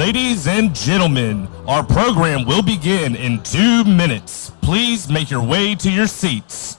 Ladies and gentlemen, our program will begin in 2 minutes. Please make your way to your seats.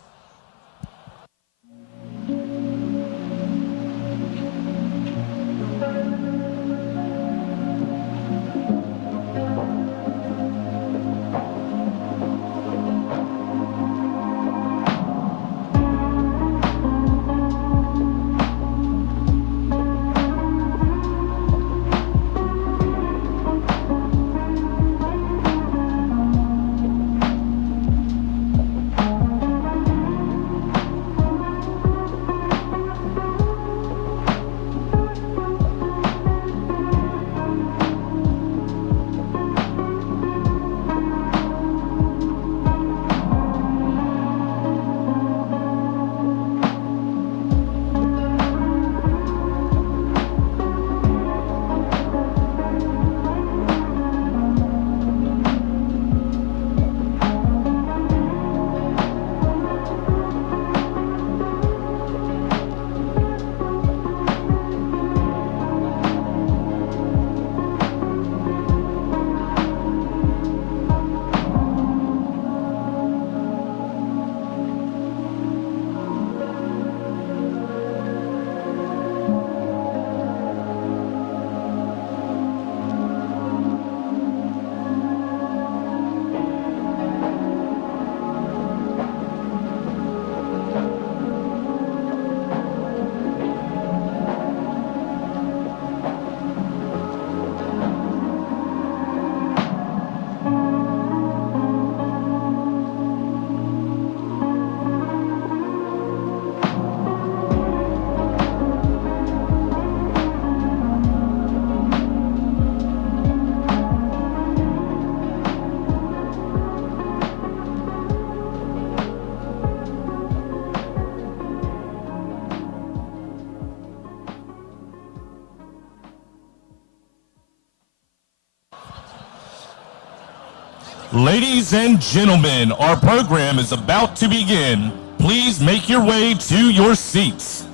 Ladies and gentlemen, our program is about to begin. Please make your way to your seats.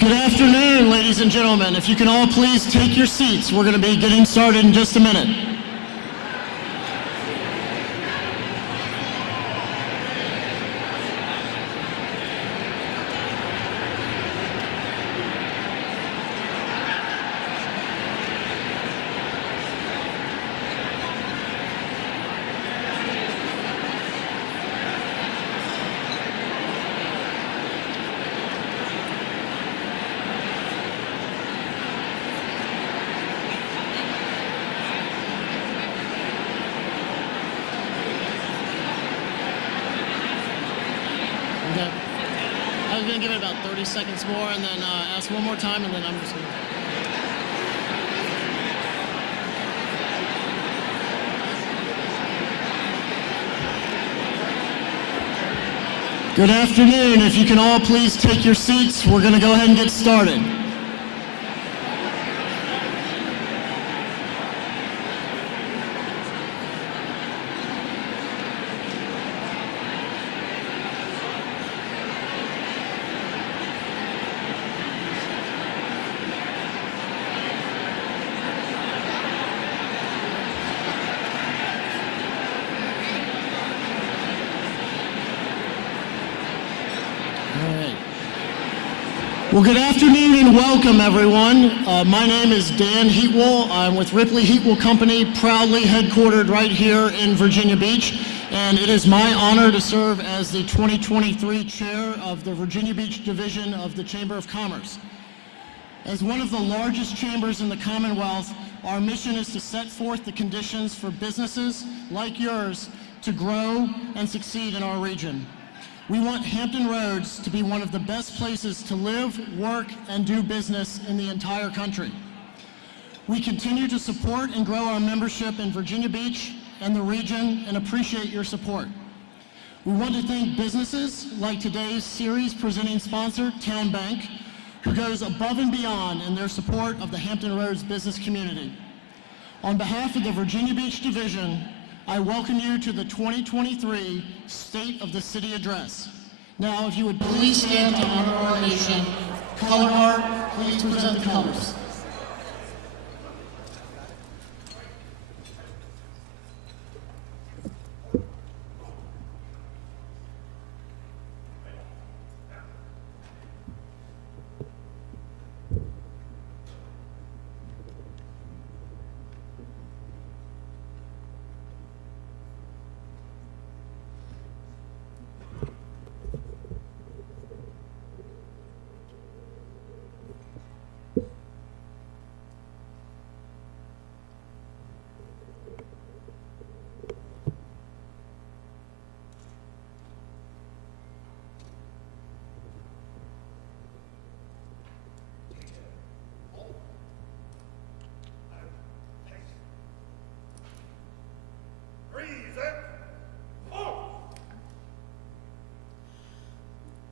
Good afternoon, ladies and gentlemen. If you can all please take your seats, we're going to be getting started in just a minute. I was going to give it about 30 seconds more and then ask one more time, and then I'm just going to... Good afternoon. If you can all please take your seats, we're going to go ahead and get started. Well, good afternoon and welcome, everyone. My name is Dan Heatwell. I'm with Ripley Heatwell Company, proudly headquartered right here in Virginia Beach, and it is my honor to serve as the 2023 chair of the Virginia Beach Division of the Chamber of Commerce. As one of the largest chambers in the Commonwealth, our mission is to set forth the conditions for businesses like yours to grow and succeed in our region. We want Hampton Roads to be one of the best places to live, work, and do business in the entire country. We continue to support and grow our membership in Virginia Beach and the region and appreciate your support. We want to thank businesses like today's series presenting sponsor, Town Bank, who goes above and beyond in their support of the Hampton Roads business community. On behalf of the Virginia Beach Division, I welcome you to the 2023 State of the City Address. Now, if you would please stand to honor our nation. Color Guard, please present the colors.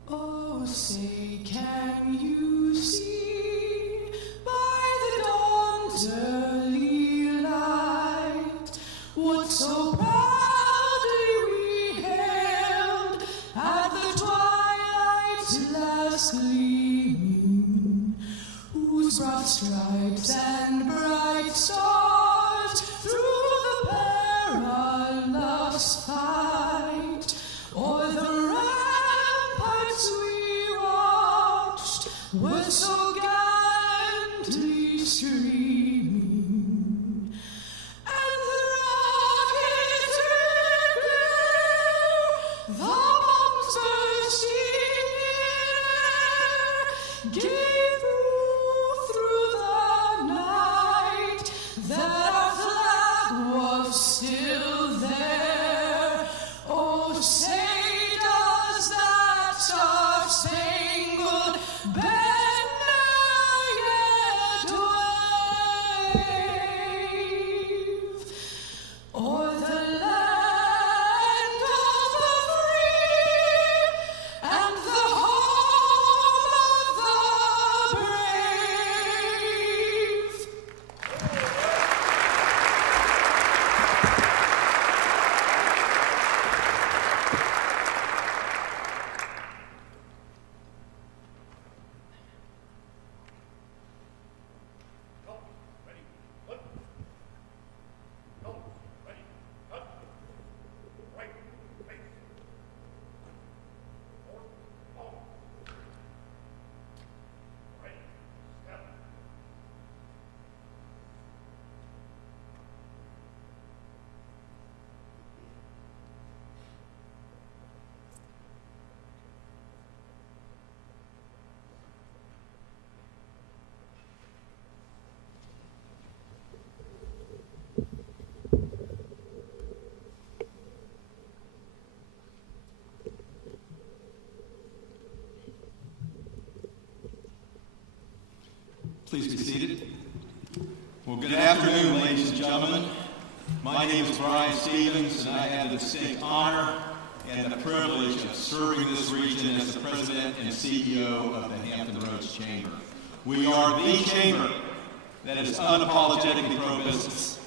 Oh, say, can you see by the dawn's early light what so proudly we hailed at the twilight's last gleaming, whose broad stripes and bright stars through the perilous fight o'er the ramparts we watched were so gallantly streaming, and the rockets did glare, the bombs bursting in air, gave proof through the night that our flag was still there. Oh, say does that star-spangled banner yet wave o'er the land of the free and the home of the brave? Please be seated. Well, good afternoon, ladies and gentlemen. My name is Brian Stevens, and I have the distinct honor and the privilege of serving this region as the President and CEO of the Hampton Roads Chamber. We are the chamber that is unapologetically pro-business.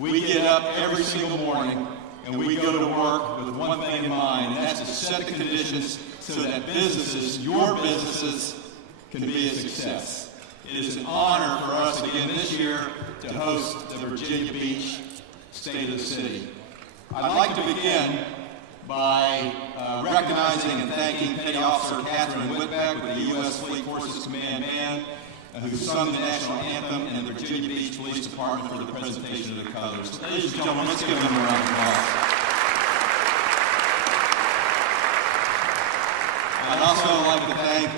We get up every single morning and we go to work with one thing in mind, and that's to set the conditions so that businesses, your businesses, can be a success. It is an honor for us again this year to host the Virginia Beach State of the City. I'd like to begin by recognizing and thanking Petty Officer Catherine Whitbeck with the U.S. Fleet Forces Command Band, who sung the national anthem, and the Virginia Beach Police Department for the presentation of the colors. Ladies and gentlemen, let's give them a round of applause. I'd also like to thank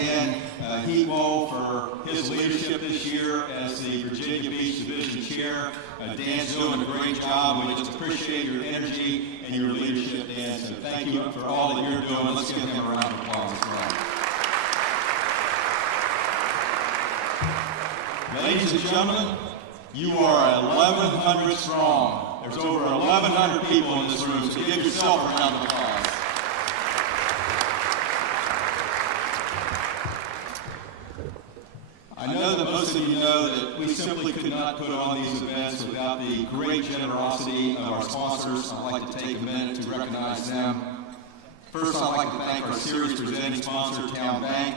Dan Heatwell for his leadership this year as the Virginia Beach Division chair. Dan's doing a great job. We just appreciate your energy and your leadership, Dan. So thank you for all that you're doing. Let's give him a round of applause as well. Ladies and gentlemen, you are 1,100 strong. There's over 1,100 people in this room, so give yourself a round of applause. I know that most of you know that we simply could not put on these events without the great generosity of our sponsors. I'd like to take a minute to recognize them. First, I'd like to thank our series presenting sponsor, Town Bank.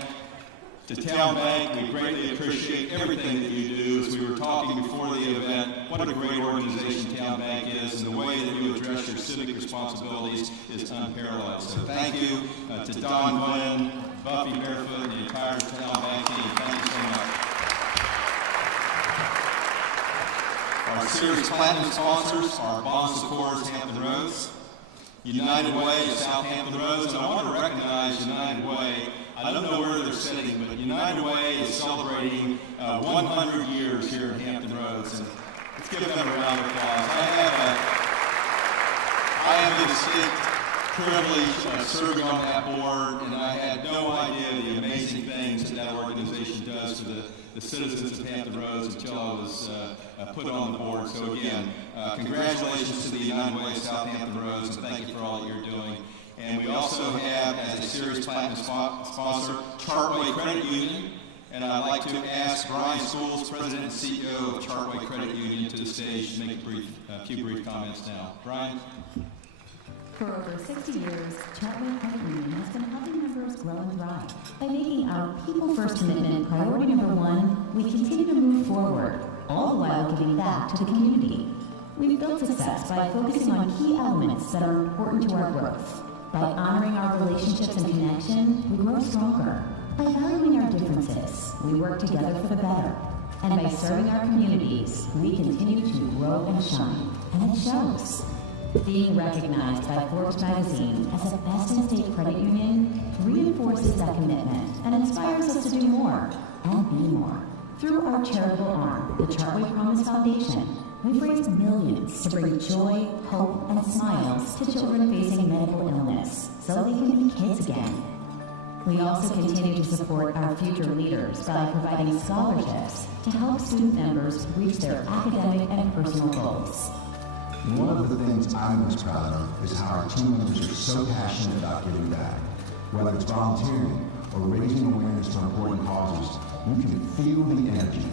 To Town Bank, we greatly appreciate everything that you do. As we were talking before the event, what a great organization Town Bank is, and the way that you address your civic responsibilities is unparalleled. So thank you to Don Glenn, Buffy Barefoot, and the entire Town Bank team. Thank you so much. Our series platinum sponsors are Bon Secours Hampton Roads, United Way of Southampton Roads, and I want to recognize United Way. I don't know where they're sitting, but United Way is celebrating 100 years here at Hampton Roads, and let's give them a round of applause. I have the distinct privilege of serving on that board, and I had no idea the amazing things that organization does for the citizens of Hampton Roads until I was put on the board. So again, congratulations to the United Way of Southampton Roads, and thank you for all that you're doing. And we also have, as a series platinum sponsor, Chartway Credit Union. And I'd like to ask Brian Schools, President and CEO of Chartway Credit Union, to the stage to make a few brief comments now. Brian? For over 60 years, Chartway Credit Union has been helping members grow and thrive. By making our people-first commitment priority number one, we continue to move forward, all the while giving back to the community. We've built success by focusing on key elements that are important to our growth. By honoring our relationships and connection, we grow stronger. By valuing our differences, we work together for the better. And by serving our communities, we continue to grow and shine. And it shows. Being recognized by Forbes magazine as a best-in-state credit union reinforces that commitment and inspires us to do more and be more. Through our charitable arm, the Chartway Promise Foundation, we've raised millions to bring joy, hope, and smiles to children facing medical illness so they can be kids again. We also continue to support our future leaders by providing scholarships to help student members reach their academic and personal goals. One of the things I'm most proud of is how our team members are so passionate about giving back. Whether it's volunteering or raising awareness for important causes, you can feel the energy.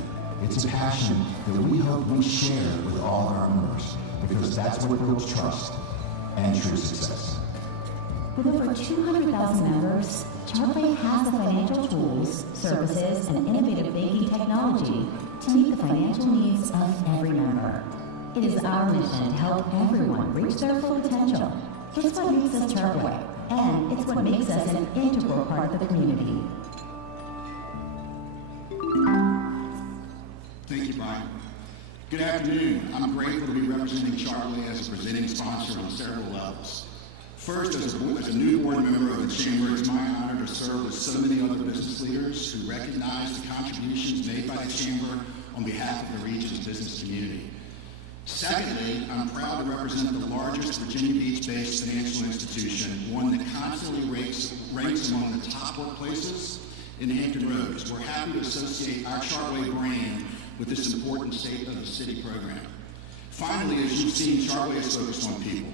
It's a passion that we hope we share with all our members, because that's what builds trust and true success. With over 200,000 members, Chartway has the financial tools, services, and innovative banking technology to meet the financial needs of every member. It is our mission to help everyone reach their full potential. It's what makes us Chartway, and it's what makes us an integral part of the community. Thank you, Brian. Good afternoon. I'm grateful to be representing Chartway as a presenting sponsor on several levels. First, as a new board member of the Chamber, it's my honor to serve with so many other business leaders who recognize the contributions made by the Chamber on behalf of the region's business community. Secondly, I'm proud to represent the largest Virginia Beach-based financial institution, one that constantly ranks among the top workplaces in Hampton Roads. We're happy to associate our Chartway brand with this important state of the city program. Finally, as you've seen, Chartway is focused on people,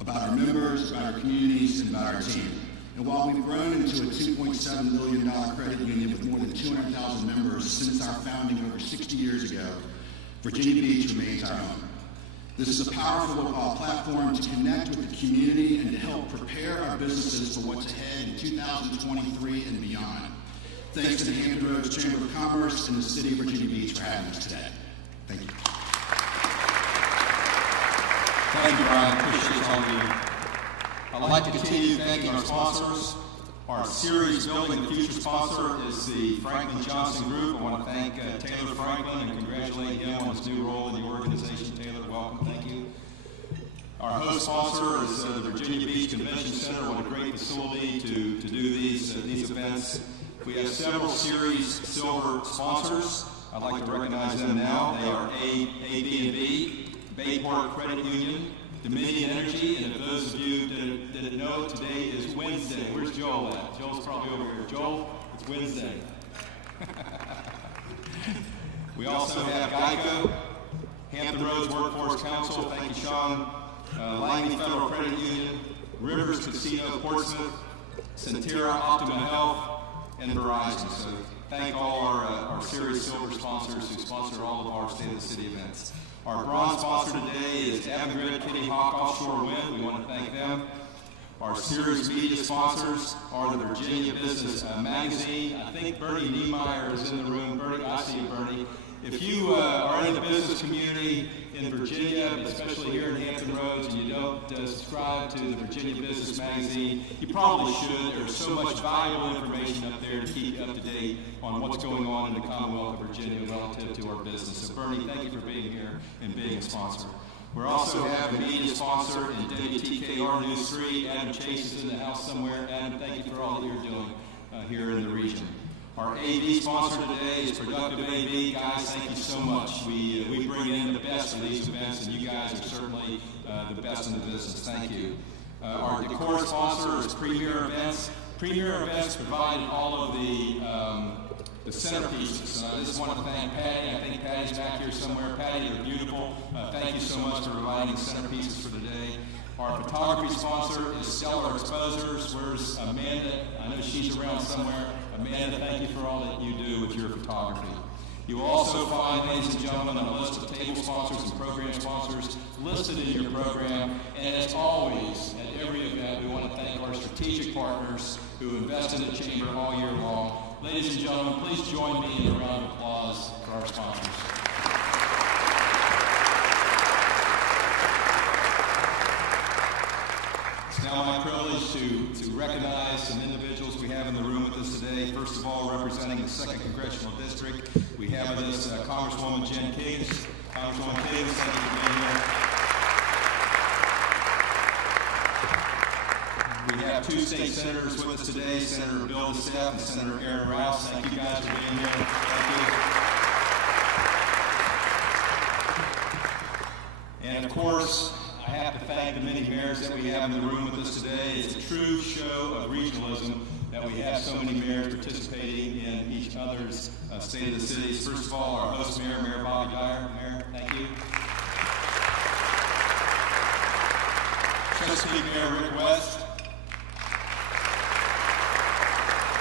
about our members, about our communities, and about our team. And while we've grown into a $2.7 billion credit union with more than 200,000 members since our founding over 60 years ago, Virginia Beach remains our home. This is a powerful platform to connect with the community and to help prepare our businesses for what's ahead in 2023 and beyond. Thanks to the Hampton Roads Chamber of Commerce and the City of Virginia Beach for having us today. Thank you. Thank you, Brian. Appreciate all of you. I'd like to continue thanking our sponsors. Our series Building the Future sponsor is the Franklin Johnson Group. I want to thank Taylor Franklin and congratulate him on his new role in the organization. Taylor, welcome. Thank you. Our host sponsor is the Virginia Beach Convention Center. What a great facility to do these events. We have several series silver sponsors. I'd like to recognize them now. They are AB&B, Bayport Credit Union, Dominion Energy, and for those of you that didn't know, today is Wednesday. Where's Joel at? Joel's probably over here. Joel, it's Wednesday. We also have Geico, Hampton Roads Workforce Council, thank you, Sean, Langley Federal Credit Union, Rivers Casino Portsmouth, Centera Optima Health, and Verizon. So thank all our Series Silver sponsors who sponsor all of our State of the City events. Our bronze sponsor today is Avangrid Kitty Hawk Offshore Wind. We want to thank them. Our series media sponsors are the Virginia Business Magazine. I think Bernie Niemeyer is in the room. Bernie, I see you, Bernie. If you are in the business community in Virginia, especially here in Hampton Roads, and you don't subscribe to the Virginia Business Magazine, you probably should. There's so much valuable information up there to keep you up to date on what's going on in the Commonwealth of Virginia relative to our business. So Bernie, thank you for being here and being a sponsor. We also have a media sponsor in WTKR News 3. Adam Chase is in the house somewhere. Adam, thank you for all that you're doing here in the region. Our AV sponsor today is Productive AV. Guys, thank you so much. We bring in the best for these events, and you guys are certainly the best in the business. Thank you. Our decor sponsor is Premier Events. Premier Events provided all of the centerpieces. So I just want to thank Patty. I think Patty's back here somewhere. Patty, you're beautiful. Thank you so much for providing centerpieces for today. Our photography sponsor is Stellar Exposures. Where's Amanda? I know she's around somewhere. Amanda, thank you for all that you do with your photography. You will also find, ladies and gentlemen, a list of table sponsors and program sponsors listed in your program. And as always, at every event, we want to thank our strategic partners who invest in the Chamber all year long. Ladies and gentlemen, please join me in a round of applause for our sponsors. It's now my privilege to recognize some individuals we have in the room with us today. First of all, representing the 2nd Congressional District, we have with us Congresswoman Jen Kiggs. Congresswoman Kiggs, thank you for being here. We have 2 state senators with us today, Senator Bill DeSteffe and Senator Aaron Rouse. Thank you guys for being here. Thank you. And of course, I have to thank the many mayors that we have in the room with us today. It's a true show of regionalism that we have so many mayors participating in each other's State of the Cities. First of all, our host mayor, Mayor Bobby Dyer. Mayor, thank you. Chesapeake Mayor Rick West.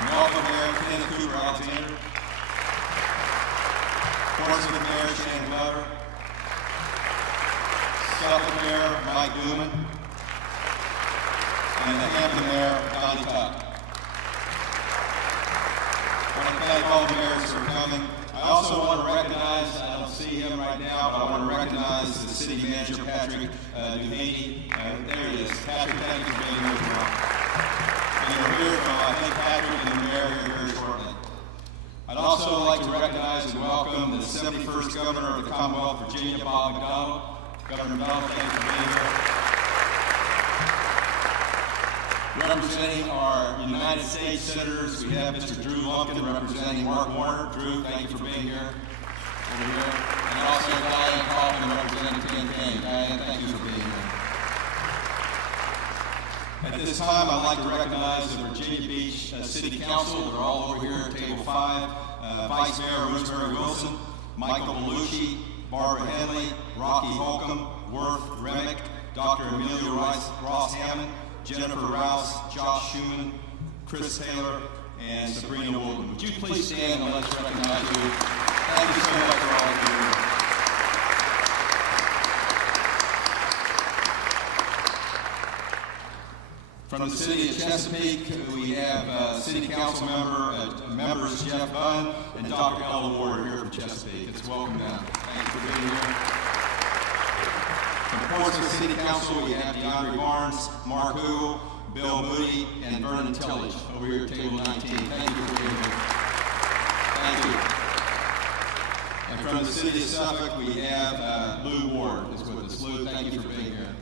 Melville Mayor Kenneth Cooper Alexander. Portsmouth Mayor Shannon Glover. Suffolk Mayor Mike Newman. And the Hampton Mayor Donnie Tuck. I want to thank all the mayors for coming. I also want to recognize, I don't see him right now, but I want to recognize the city manager, Patrick Duhaney. There he is. Patrick, thank you for being here as well. And you'll hear from, I think, Patrick and the mayor here very shortly. I'd also like to recognize and welcome the 71st Governor of the Commonwealth of Virginia, Bob McDonald. Governor McDonald, thank you for being here. Representing our United States Senators, we have Mr. Drew Lumpkin representing Mark Warner. Drew, thank you for being here. Over here. And also Diane Kaufman representing Tim Kaine. Diane, thank you for being here. At this time, I'd like to recognize the Virginia Beach City Council. They're all over here at table 5. Vice Mayor Rosemary Wilson, Michael Belushi, Barbara Henley, Rocky Holcomb, Worth Remick, Dr. Amelia Ross Hammond, Jennifer Rouse, Josh Schumann, Chris Taylor, and Sabrina Woolton. Would you please stand and let's recognize you? Thank you so much for all of you. From the city of Chesapeake, we have City Council members Jeff Bunn and Dr. Ella Ward here from Chesapeake. Let's welcome them. Thank you for being here. From Portsmouth City Council, we have DeAndre Barnes, Mark Hoogle, Bill Moody, and Vernon Tillage over here at table 19. Thank you for being here. Thank you. And from the city of Suffolk, we have Lou Ward is with us. Lou, thank you for being here.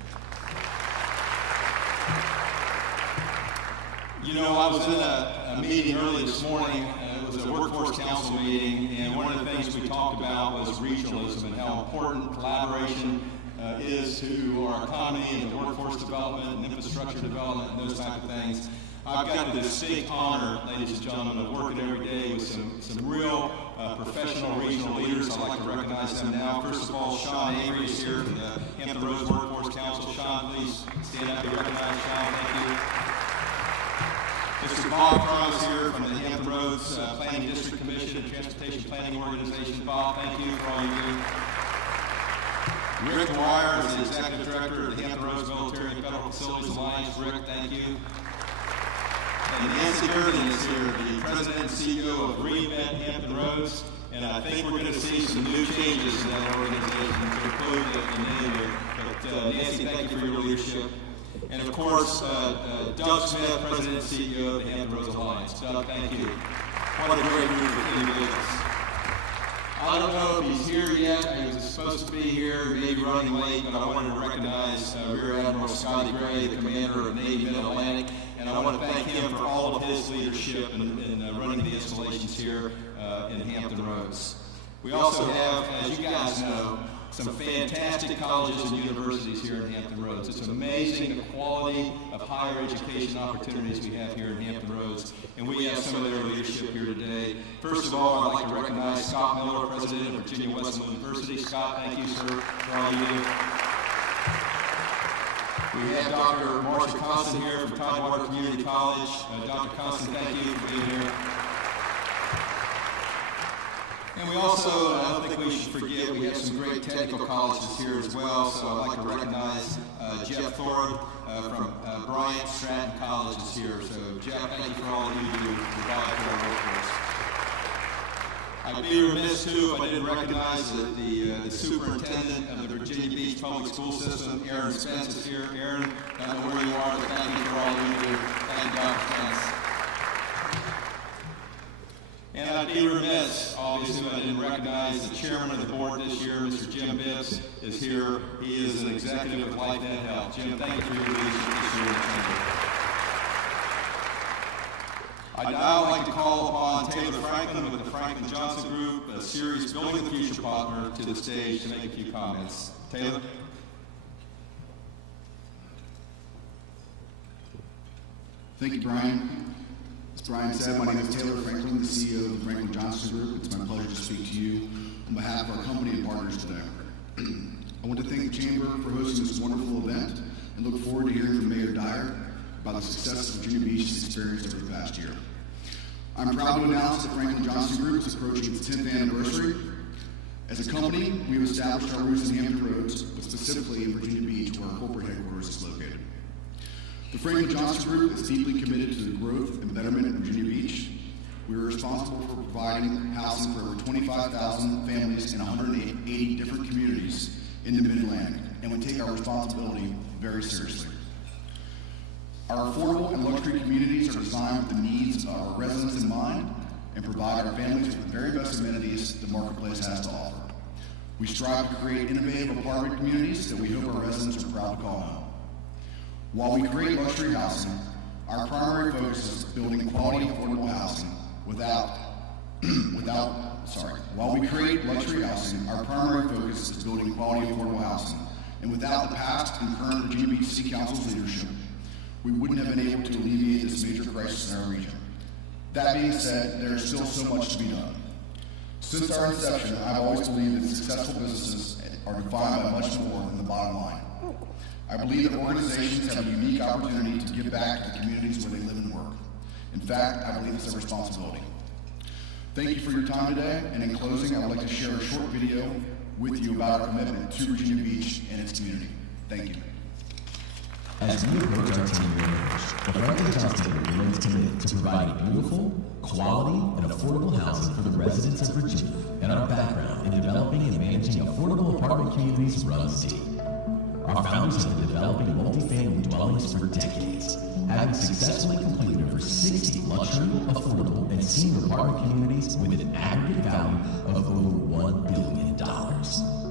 You know, I was in a meeting early this morning. It was a workforce council meeting, and one of the things we talked about was regionalism and how important collaboration is to our economy and to workforce development and infrastructure development and those type of things. I've got the distinct honor, ladies and gentlemen, of working every day with some real professional regional leaders. I'd like to recognize them now. First of all, Sean Avery is here from the Hampton Roads Workforce Council. Sean, please stand up and recognize Sean. Thank you. Mr. Bob Crowe is here from the Hampton Roads Planning District Commission and Transportation Planning Organization. Bob, thank you for all you do. Rick Dyer is the Executive Director of the Hampton Roads Military and Federal Facilities Alliance. Rick, thank you. And Nancy Durden is here, the President and CEO of Reinvent Hampton Roads. And I think we're going to see some new changes in that organization to include the name. But Nancy, thank you for your leadership. And of course, Doug Smith, President and CEO of the Hampton Roads Alliance. Doug, thank you. What a great group of individuals. I don't know if he's here yet. He was supposed to be here, maybe running late, but I wanted to recognize Rear Admiral Scotty Gray, the commander of Navy Mid-Atlantic, and I want to thank him for all of his leadership in running the installations here in Hampton Roads. We also have, as you guys know, some fantastic colleges and universities here in Hampton Roads. It's amazing the quality of higher education opportunities we have here in Hampton Roads, and we have some of their leadership here today. First of all, I'd like to recognize Scott Miller, President of Virginia Wesleyan University. Scott, thank you, sir, for all you do. We have Dr. Marcia Constant here from Tidewater Community College. Dr. Constant, thank you for being here. And we also, I don't think we should forget, we have some great technical colleges here as well, so I'd like to recognize Jeff Thorpe from Bryant Stratton College is here. So Jeff, thank you for all that you do to provide for our workforce. I'd be remiss too if I didn't recognize the superintendent of the Virginia Beach Public School System, Aaron Spence is here. Aaron, I don't know where you are, but thank you for all you do. Thank you, Dr. Spence. And I'd be remiss, obviously, if I didn't recognize the chairman of the board this year, Mr. Jim Bibbs, is here. He is an executive of Life Net Health. Jim, thank you for your leadership this year in the chamber. I'd now like to call upon Taylor Franklin with the Franklin Johnson Group, a series Building the Future partner, to the stage to make a few comments. Taylor? Thank you, Brian. As Brian said, my name is Taylor Franklin, the CEO of the Franklin Johnson Group. It's my pleasure to speak to you on behalf of our company and partners today. I want to thank the Chamber for hosting this wonderful event and look forward to hearing from Mayor Dyer about the success Virginia Beach has experienced over the past year. I'm proud to announce that Franklin Johnson Group is approaching its 10th anniversary. As a company, we've established our roots in Hampton Roads, but specifically in Virginia Beach, where our corporate headquarters is located. The Franklin Johnson Group is deeply committed to the growth and betterment of Virginia Beach. We are responsible for providing housing for over 25,000 families in 180 different communities in the Mid-Atlantic, and we take our responsibility very seriously. Our affordable and luxury communities are designed with the needs of our residents in mind and provide our families with the very best amenities the marketplace has to offer. We strive to create innovative apartment communities that we hope our residents are proud to call home. While we create luxury housing, our primary focus is building quality affordable housing While we create luxury housing, our primary focus is building quality affordable housing. And without the past and current Virginia Beach City Council's leadership, we wouldn't have been able to alleviate this major crisis in our region. That being said, there is still so much to be done. Since our inception, I've always believed that successful businesses are defined by much more than the bottom line. I believe that organizations have a unique opportunity to give back to the communities where they live and work. In fact, I believe it's their responsibility. Thank you for your time today, and in closing, I would like to share a short video with you about our commitment to Virginia Beach and its community. Thank you. As we approach our 10-year anniversary, the Franklin Johnson Group remains committed to providing beautiful, quality, and affordable housing for the residents of Virginia, and our background in developing and managing affordable apartment communities runs deep. Our founders have been developing multifamily dwellings for decades, having successfully completed over 60 luxury, affordable, and senior apartment communities with an aggregate value of over $1 billion.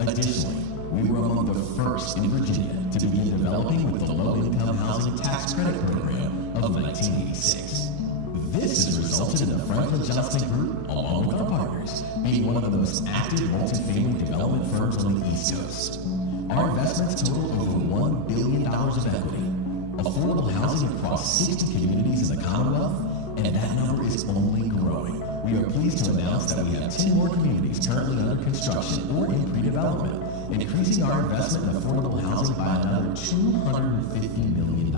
Additionally, we were among the first in Virginia to begin developing with the Low-Income Housing Tax Credit Program of 1986. This has resulted in the Franklin Johnston Group, along with our partners, being one of the most active multifamily development firms on the East Coast. Our investments total over $1 billion of equity, affordable housing across 60 communities in the Commonwealth, and that number is only growing. We are pleased to announce that we have 10 more communities currently under construction or in pre-development, increasing our investment in affordable housing by another $250 million.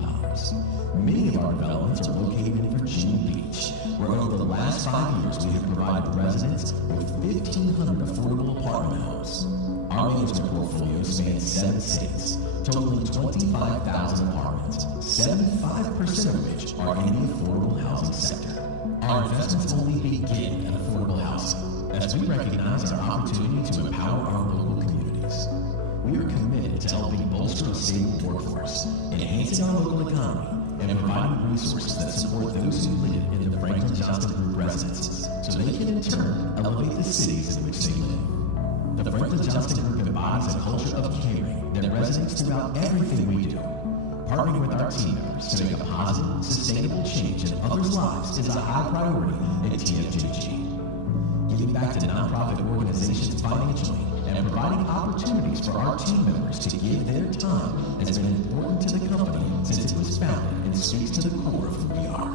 Many of our developments are located in Virginia Beach, where over the last 5 years we have provided residents with 1,500 affordable apartment homes. Our management portfolio spans 7 states, totaling 25,000 apartments, 75% of which are in the affordable housing sector. Our investments only begin at affordable housing, as we recognize our opportunity to empower our local communities. We are committed to helping bolster a stable workforce, enhancing our local economy, and providing resources that support those who live in the Franklin Johnston Group residences, so they can in turn elevate the cities in which they live. The Franklin Johnston Group embodies a culture of caring that resonates throughout everything we do. Partnering with our team members to make a positive, sustainable change in others' lives is a high priority at TFJG. Giving back to nonprofit organizations financially and providing opportunities for our team members to give their time has been important to the company since it was founded and speaks to the core of who we are.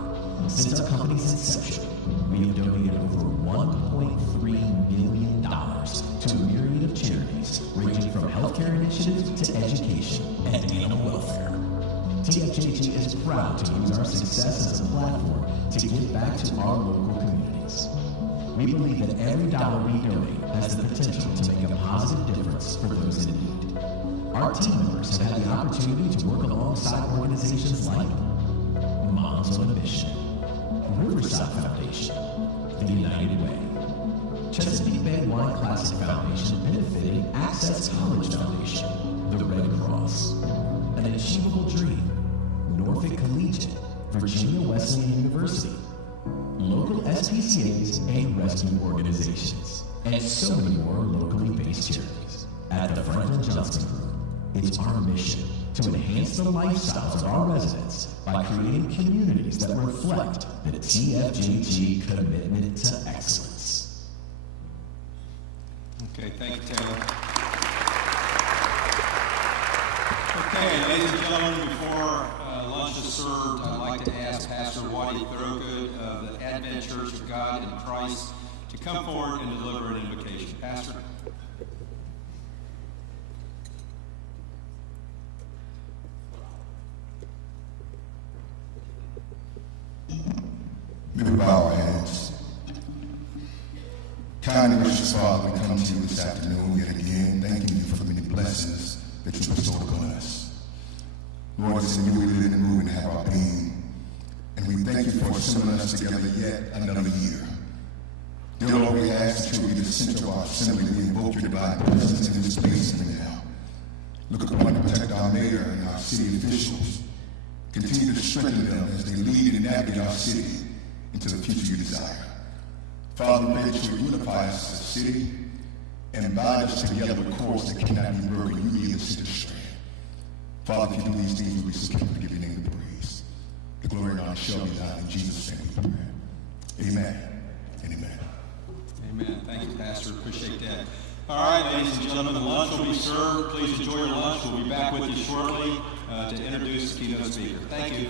Since our company's inception, we have donated over $1.3 million to a myriad of charities, ranging from healthcare initiatives to education and animal welfare. TFJG is proud to use our success as a platform to give back to our local communities. We believe that every dollar we donate has the potential to make a positive difference for those in need. Our team members have had the opportunity to work alongside organizations like Moms on a Mission, Riverside Foundation, The United Way, Chesapeake Bay Wine Classic Foundation benefiting Access College Foundation, the Red Cross, An Achievable Dream, Norfolk Collegiate, Virginia Wesleyan University, local SPCAs and rescue organizations, and so many more locally based charities. At the Franklin Johnston Group, it's our mission to enhance the lifestyles of our residents by creating communities that reflect the TFJG commitment to excellence. Okay, thank you, Taylor. Okay, ladies and gentlemen, before lunch is served, I'd like to ask Pastor Waddy Thorogood of the Advent Church of God in Christ to come forward and deliver an invocation. Pastor. May we bow our heads. Kind and gracious Father, we come to you this afternoon yet again, thanking you for the many blessings that you bestowed upon us. Lord, it's in you we live and move and have our being. And we thank you for assembling us together yet another year. Dear Lord, we ask that you will be the center of our assembly. We invoke your divine presence in this space even now. Look upon and protect our mayor and our city officials. Continue to strengthen them as they lead and navigate our city into the future you desire. Father, we pray that you will unify us as a city and bind us together with cords that cannot be broken. You be the center strand. Father, if you do these things, we will be so careful to give your name the praise. The glory and honor shall be thine in Jesus' name we pray. Amen and amen. Amen. Thank you, Pastor. Appreciate that. All right, ladies and gentlemen, the lunch will be served. Please enjoy your lunch. We'll be back with you shortly to introduce the keynote speaker. Thank you.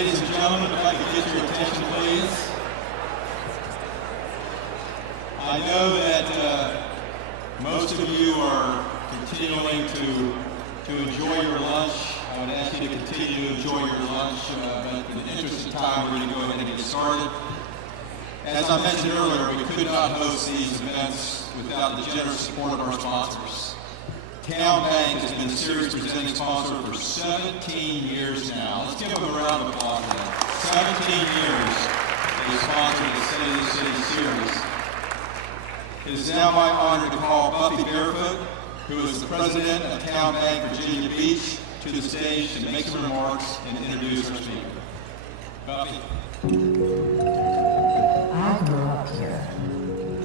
Ladies and gentlemen, I'd like to get your attention, please. I know that most of you are continuing to enjoy your lunch. I would ask you to continue to enjoy your lunch, but in the interest of time, we're going to go ahead and get started. As I mentioned earlier, we could not host these events without the generous support of our sponsors. Town Bank has been the series presenting sponsor for 17 years now. Let's give them a round of applause for that. 17 years they sponsored the State of the City series. It is now my honor to call Buffy Barefoot, who is the president of Town Bank Virginia Beach, to the stage to make some remarks and introduce our speaker. Buffy. I grew up here.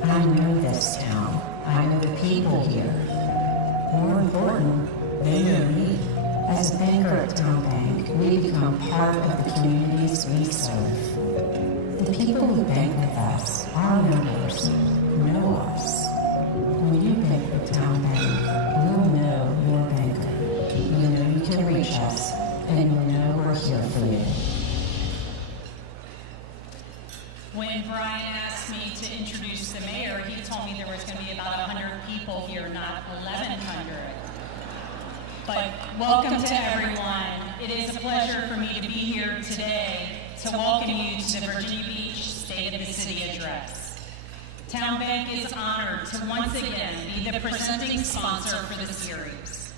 I know this town. I know the people here. More important, they know me. As a banker at Town Bank, we become part of the communities we serve. The people who bank with us, our members, know us. When you bank with Town Bank, you'll know your banker. You know you can reach us, and you know we're here for you. When Brian asked me to introduce the mayor, he told me there was going to be about 100 people here, not 1,100. But welcome to everyone. It is a pleasure for me to be here today to welcome you to the Virginia Beach State of the City Address. Town Bank is honored to once again be the presenting sponsor for the series.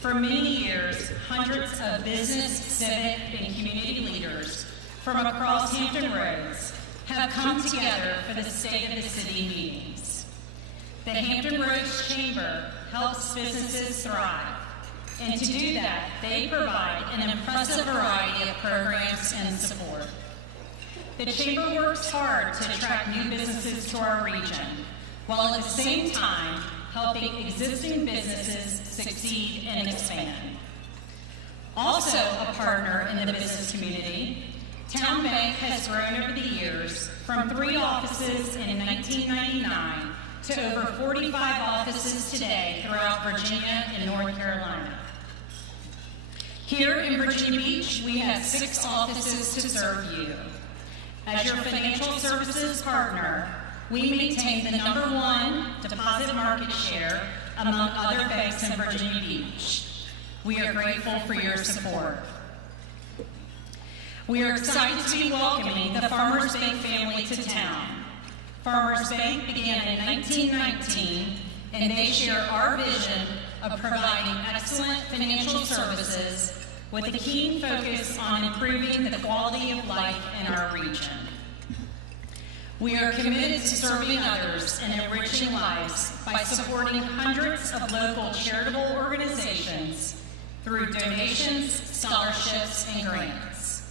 For many years, hundreds of business, civic, and community leaders from across Hampton Roads have come together for the State of the City meetings. The Hampton Roads Chamber helps businesses thrive, and to do that, they provide an impressive variety of programs and support. The Chamber works hard to attract new businesses to our region, while at the same time helping existing businesses succeed and expand. Also a partner in the business community, Town Bank has grown over the years from 3 offices in 1999 to over 45 offices today throughout Virginia and North Carolina. Here in Virginia Beach, we have 6 offices to serve you. As your financial services partner, we maintain the #1 deposit market share among other banks in Virginia Beach. We are grateful for your support. We are excited to be welcoming the Farmers Bank family to town. Farmers Bank began in 1919, and they share our vision of providing excellent financial services with a keen focus on improving the quality of life in our region. We are committed to serving others and enriching lives by supporting hundreds of local charitable organizations through donations, scholarships, and grants.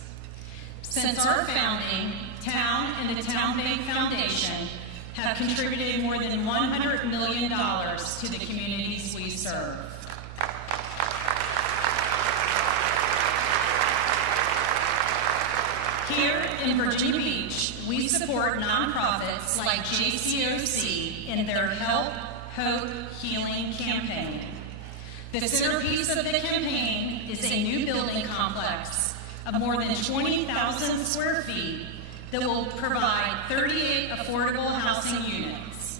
Since our founding, Town and the Town Bank Foundation have contributed more than $100 million to the communities we serve. Here in Virginia Beach, we support nonprofits like JCOC in their Help, Hope, Healing campaign. The centerpiece of the campaign is a new building complex of more than 20,000 square feet that will provide 38 affordable housing units.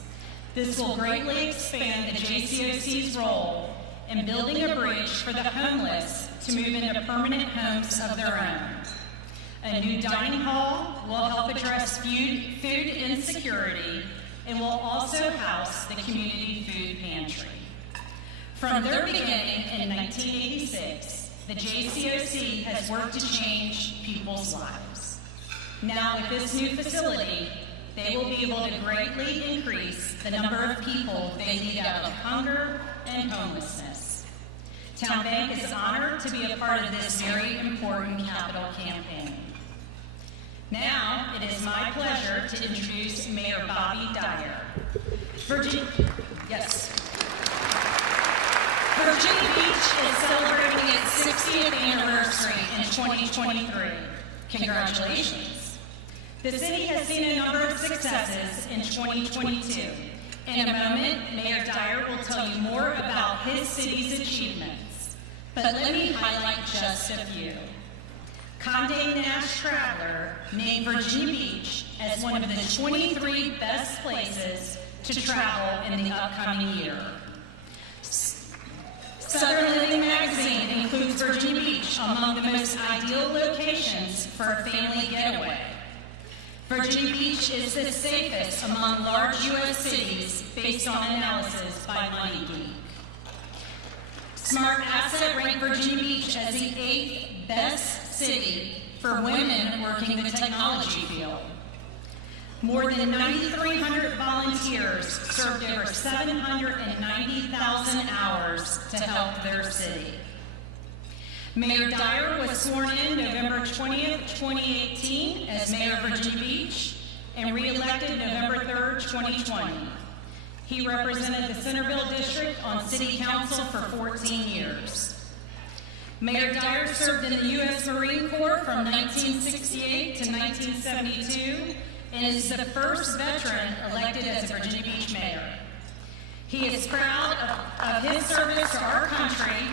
This will greatly expand the JCOC's role in building a bridge for the homeless to move into permanent homes of their own. A new dining hall will help address food insecurity and will also house the community food pantry. From their beginning in 1986, the JCOC has worked to change people's lives. Now with this new facility, they will be able to greatly increase the number of people they lead out of hunger and homelessness. Town Bank is honored to be a part of this very important capital campaign. Now, it is my pleasure to introduce Mayor Bobby Dyer. Virginia Beach is celebrating its 60th anniversary in 2023. Congratulations. The city has seen a number of successes in 2022. In a moment, Mayor Dyer will tell you more about his city's achievements. But let me highlight just a few. Condé Nast Traveler named Virginia Beach as one of the 23 best places to travel in the upcoming year. Southern Living Magazine includes Virginia Beach among the most ideal locations for a family getaway. Virginia Beach is the safest among large U.S. cities based on analysis by MoneyGeek. Smart Asset ranked Virginia Beach as the 8th best city for women working in the technology field. More than 9,300 volunteers served over 790,000 hours to help their city. Mayor Dyer was sworn in November 20th, 2018 as Mayor of Virginia Beach and re-elected November 3rd, 2020. He represented the Centerville District on City Council for 14 years. Mayor Dyer served in the U.S. Marine Corps from 1968 to 1972 and is the first veteran elected as a Virginia Beach mayor. He is proud of his service to our country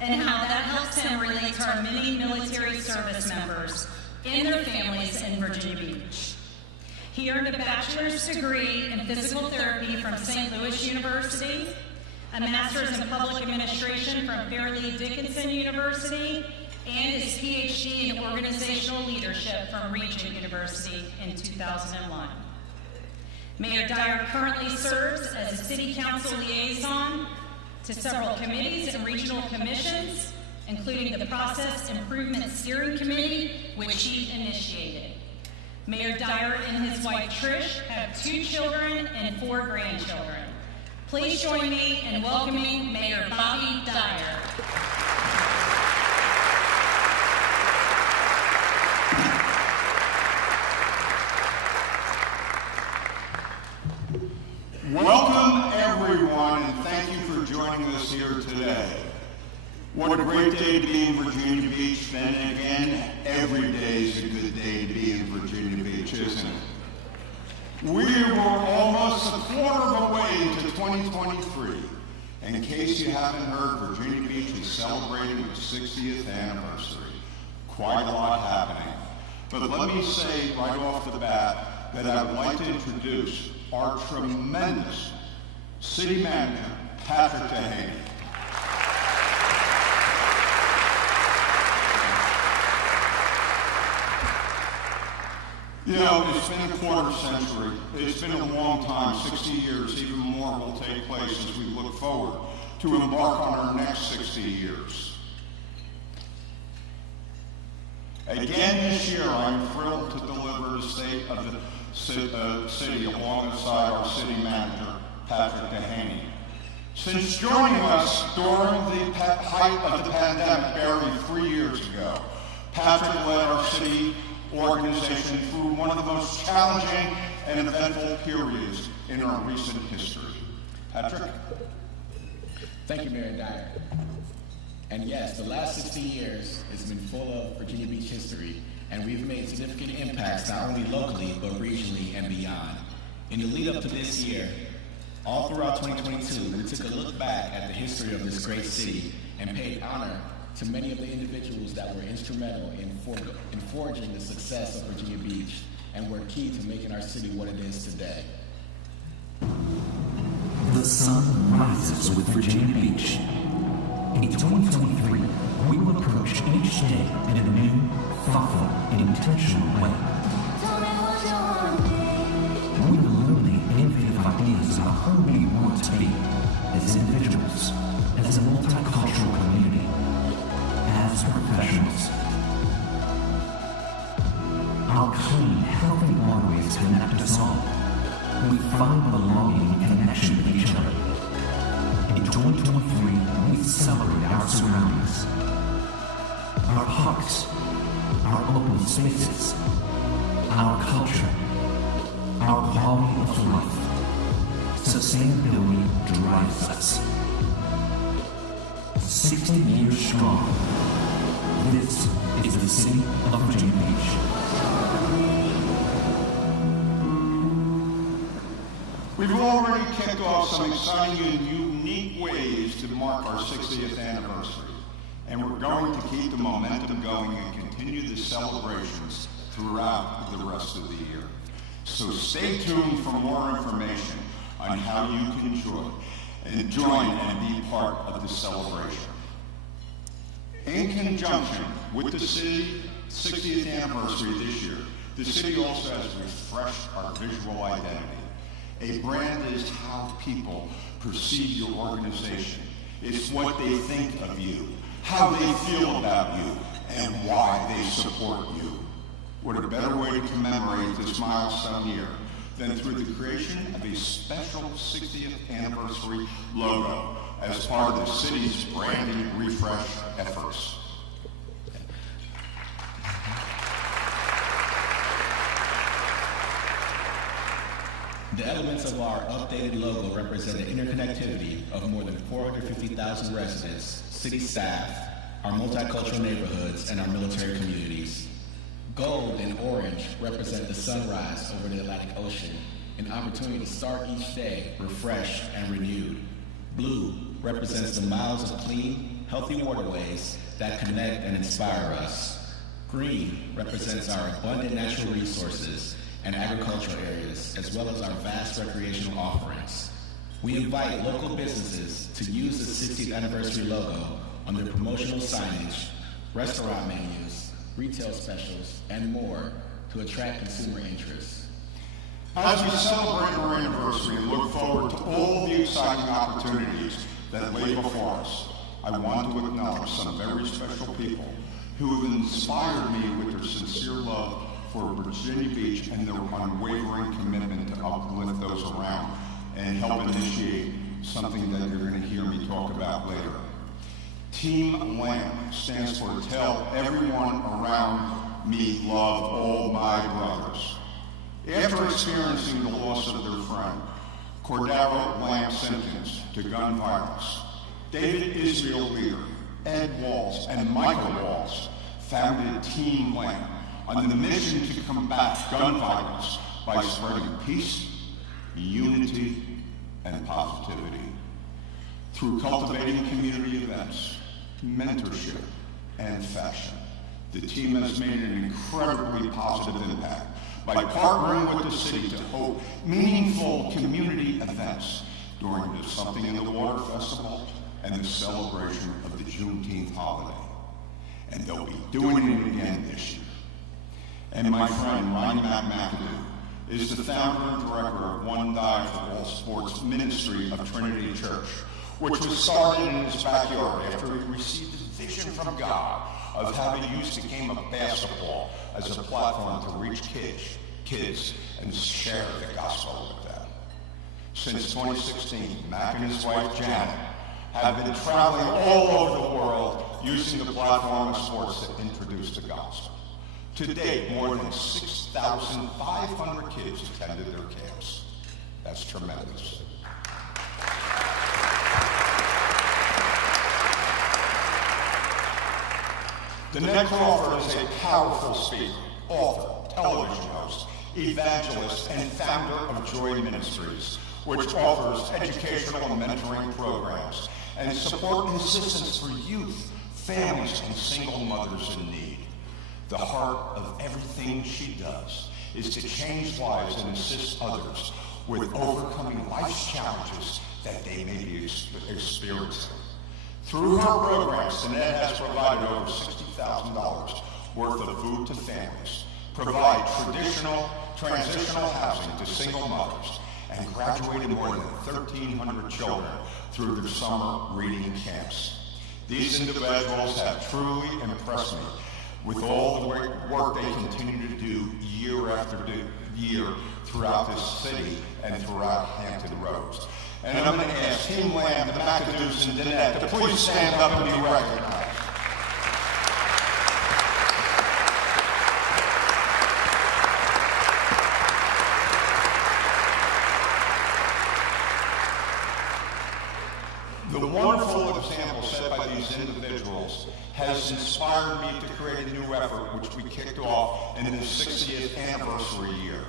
and how that helps him relate to our many military service members and their families in Virginia Beach. He earned a bachelor's degree in physical therapy from St. Louis University, a master's in public administration from Fairleigh Dickinson University, and his PhD in organizational leadership from Regent University in 2001. Mayor Dyer currently serves as a city council liaison to several committees and regional commissions, including the Process Improvement Steering Committee, which he initiated. Mayor Dyer and his wife Trish have 2 children and 4 grandchildren. Please join me in welcoming Mayor Bobby Dyer. Welcome, everyone, and thank you for joining us here today. What a great day to be in Virginia Beach, and again, every day is a good day to be in Virginia Beach, isn't it? We were almost a quarter of the way into 2023, and in case you haven't heard, Virginia Beach is celebrating its 60th anniversary. Quite a lot happening. But let me say right off the bat that I would like to introduce our tremendous city manager, Patrick Duhaney. You know, it's been a quarter century. It's been a long time, 60 years, even more will take place as we look forward to embark on our next 60 years. Again this year, I'm thrilled to deliver the state of the city alongside our city manager, Patrick Duhaney. Since joining us during the height of the pandemic barely 3 years ago, Patrick led our city organization through one of the most challenging and eventful periods in our recent history. Patrick? Thank you, Mayor Dyer. And yes, the last 60 years has been full of Virginia Beach history, and we've made significant impacts not only locally, but regionally and beyond. In the lead up to this year, all throughout 2022, we took a look back at the history of this great city and paid honor to many of the individuals that were instrumental in forging the success of Virginia Beach and were key to making our city what it is today. The sun rises with Virginia Beach. In 2023, we will approach each day in a new, thoughtful, and intentional way. We will illuminate innovative ideas about who we want to be as individuals, as a multicultural community, as professionals. Our clean, healthy waterways connect us all. We find belonging and connection with each other. In 2023, we celebrate our surroundings, our parks, our open spaces, our culture, our quality of life. Sustainability drives us. 60 years strong. This is the city of Virginia Beach. We've already kicked off some exciting and unique ways to mark our 60th anniversary. And we're going to keep the momentum going and continue the celebrations throughout the rest of the year. So stay tuned for more information on how you can join and be part of the celebration. In conjunction with the city 60th anniversary this year, the city also has refreshed our visual identity. A brand is how people perceive your organization. It's what they think of you, how they feel about you, and why they support you. What a better way to commemorate this milestone year than through the creation of a special 60th anniversary logo as part of the city's branding refresh efforts. The elements of our updated logo represent the interconnectivity of more than 450,000 residents, city staff, our multicultural neighborhoods, and our military communities. Gold and orange represent the sunrise over the Atlantic Ocean, an opportunity to start each day refreshed and renewed. Blue represents the miles of clean, healthy waterways that connect and inspire us. Green represents our abundant natural resources and agricultural areas, as well as our vast recreational offerings. We invite local businesses to use the 60th anniversary logo on their promotional signage, restaurant menus, retail specials, and more to attract consumer interest. As we celebrate our anniversary and look forward to all the exciting opportunities that lay before us, I want to acknowledge some very special people who have inspired me with their sincere love for Virginia Beach and their unwavering commitment to uplift those around and help initiate something that you're going to hear me talk about later. Team LAM stands for Tell Everyone Around Me Love All My Brothers. After experiencing the loss of their friend, Cordero Lamb Simpkins, to gun violence, David Israel Lear, Ed Walls, and Michael Walls founded Team LAM on the mission to combat gun violence by spreading peace, unity, and positivity. Through cultivating community events, mentorship, and fashion, the team has made an incredibly positive impact by partnering with the city to hold meaningful community events during the Something in the Water Festival and the celebration of the Juneteenth holiday. And they'll be doing it again this year. And my friend, Ronnie McAdoo, is the founder and director of One Dyer for All Sports Ministry of Trinity Church, which was started in his backyard after he received a vision from God of how to use the game of basketball as a platform to reach kids and share the gospel with them. Since 2016, Mac and his wife Janet have been traveling all over the world using the platform of sports to introduce the gospel. To date, more than 6,500 kids attended their camps. That's tremendous. Danette Crawford is a powerful speaker, author, television host, evangelist, and founder of Joy Ministries, which offers educational and mentoring programs and support and assistance for youth, families, and single mothers in need. The heart of everything she does is to change lives and assist others with overcoming life's challenges that they may be experiencing. Through her programs, Danette has provided over $60,000 worth of food to families, provide transitional housing to single mothers, and graduated more than 1,300 children through their summer reading camps. These individuals have truly impressed me with all the work they continue to do year after year throughout this city and throughout Hampton Roads. And I'm going to ask Team Lamb, the McAdoos, and Danette to please stand up and be recognized. The wonderful example set by these individuals has inspired me to create a new effort which we kicked off in the 60th anniversary year.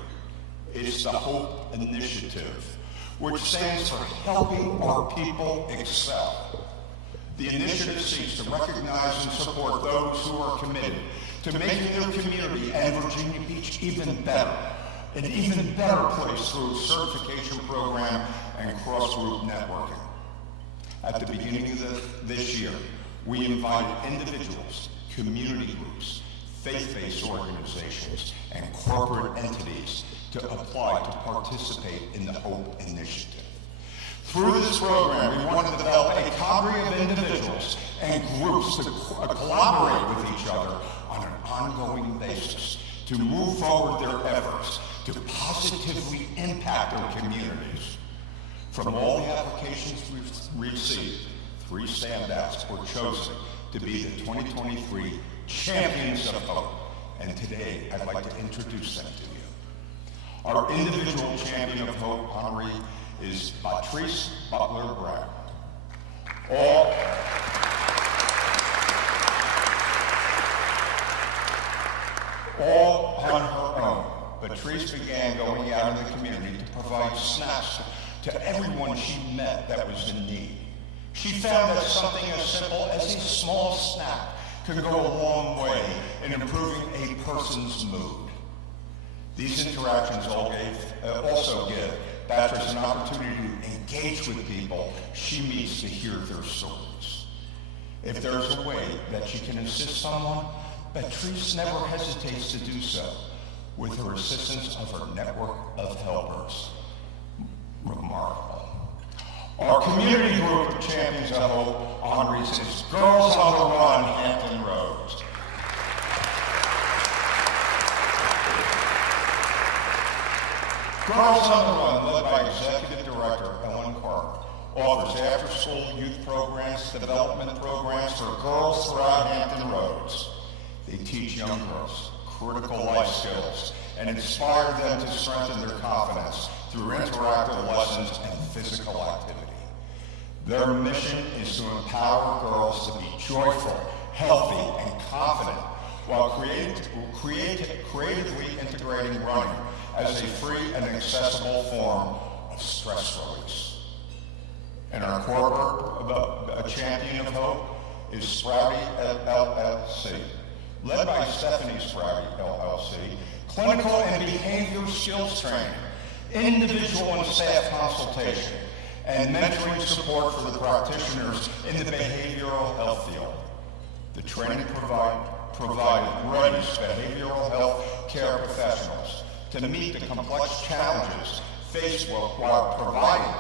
It's the Hope Initiative, which stands for Helping Our People Excel. The initiative seeks to recognize and support those who are committed to making their community and Virginia Beach even better, an even better place through a certification program and cross-group networking. At the beginning of this year, we invited individuals, community groups, faith-based organizations, and corporate entities to apply to participate in the HOPE initiative. Through this program, we want to develop a cadre of individuals and groups to collaborate with each other on an ongoing basis to move forward their efforts to positively impact our communities. From all the applications we've received, 3 standouts were chosen to be the 2023 Champions of Hope, and today I'd like to introduce them to you. Our individual Champion of Hope honoree is Patrice Butler Brown. All on her own, Patrice began going out in the community to provide snacks to everyone she met that was in need. She found that something as simple as a small snack could go a long way in improving a person's mood. These interactions also give Patrice an opportunity to engage with people she meets to hear their stories. If there's a way that she can assist someone, Patrice never hesitates to do so with her assistance of her network of helpers. Remarkable. Our community group of Champions of Hope honorees is Girls on the Run, Hampton Roads. Girls on the Run, led by Executive Director Ellen Carter, offers after-school youth programs, development programs for girls throughout Hampton Roads. They teach young girls critical life skills and inspire them to strengthen their confidence through interactive lessons and physical activity. Their mission is to empower girls to be joyful, healthy, and confident while creatively integrating running as a free and accessible form of stress release. And our corporate Champion of Hope is Sprouty LLC. Led by Stephanie Sprouty LLC, clinical and behavior skills training, individual and staff consultation, and mentoring support for the practitioners in the behavioral health field. The training provided readies behavioral health care professionals to meet the complex challenges faced while providing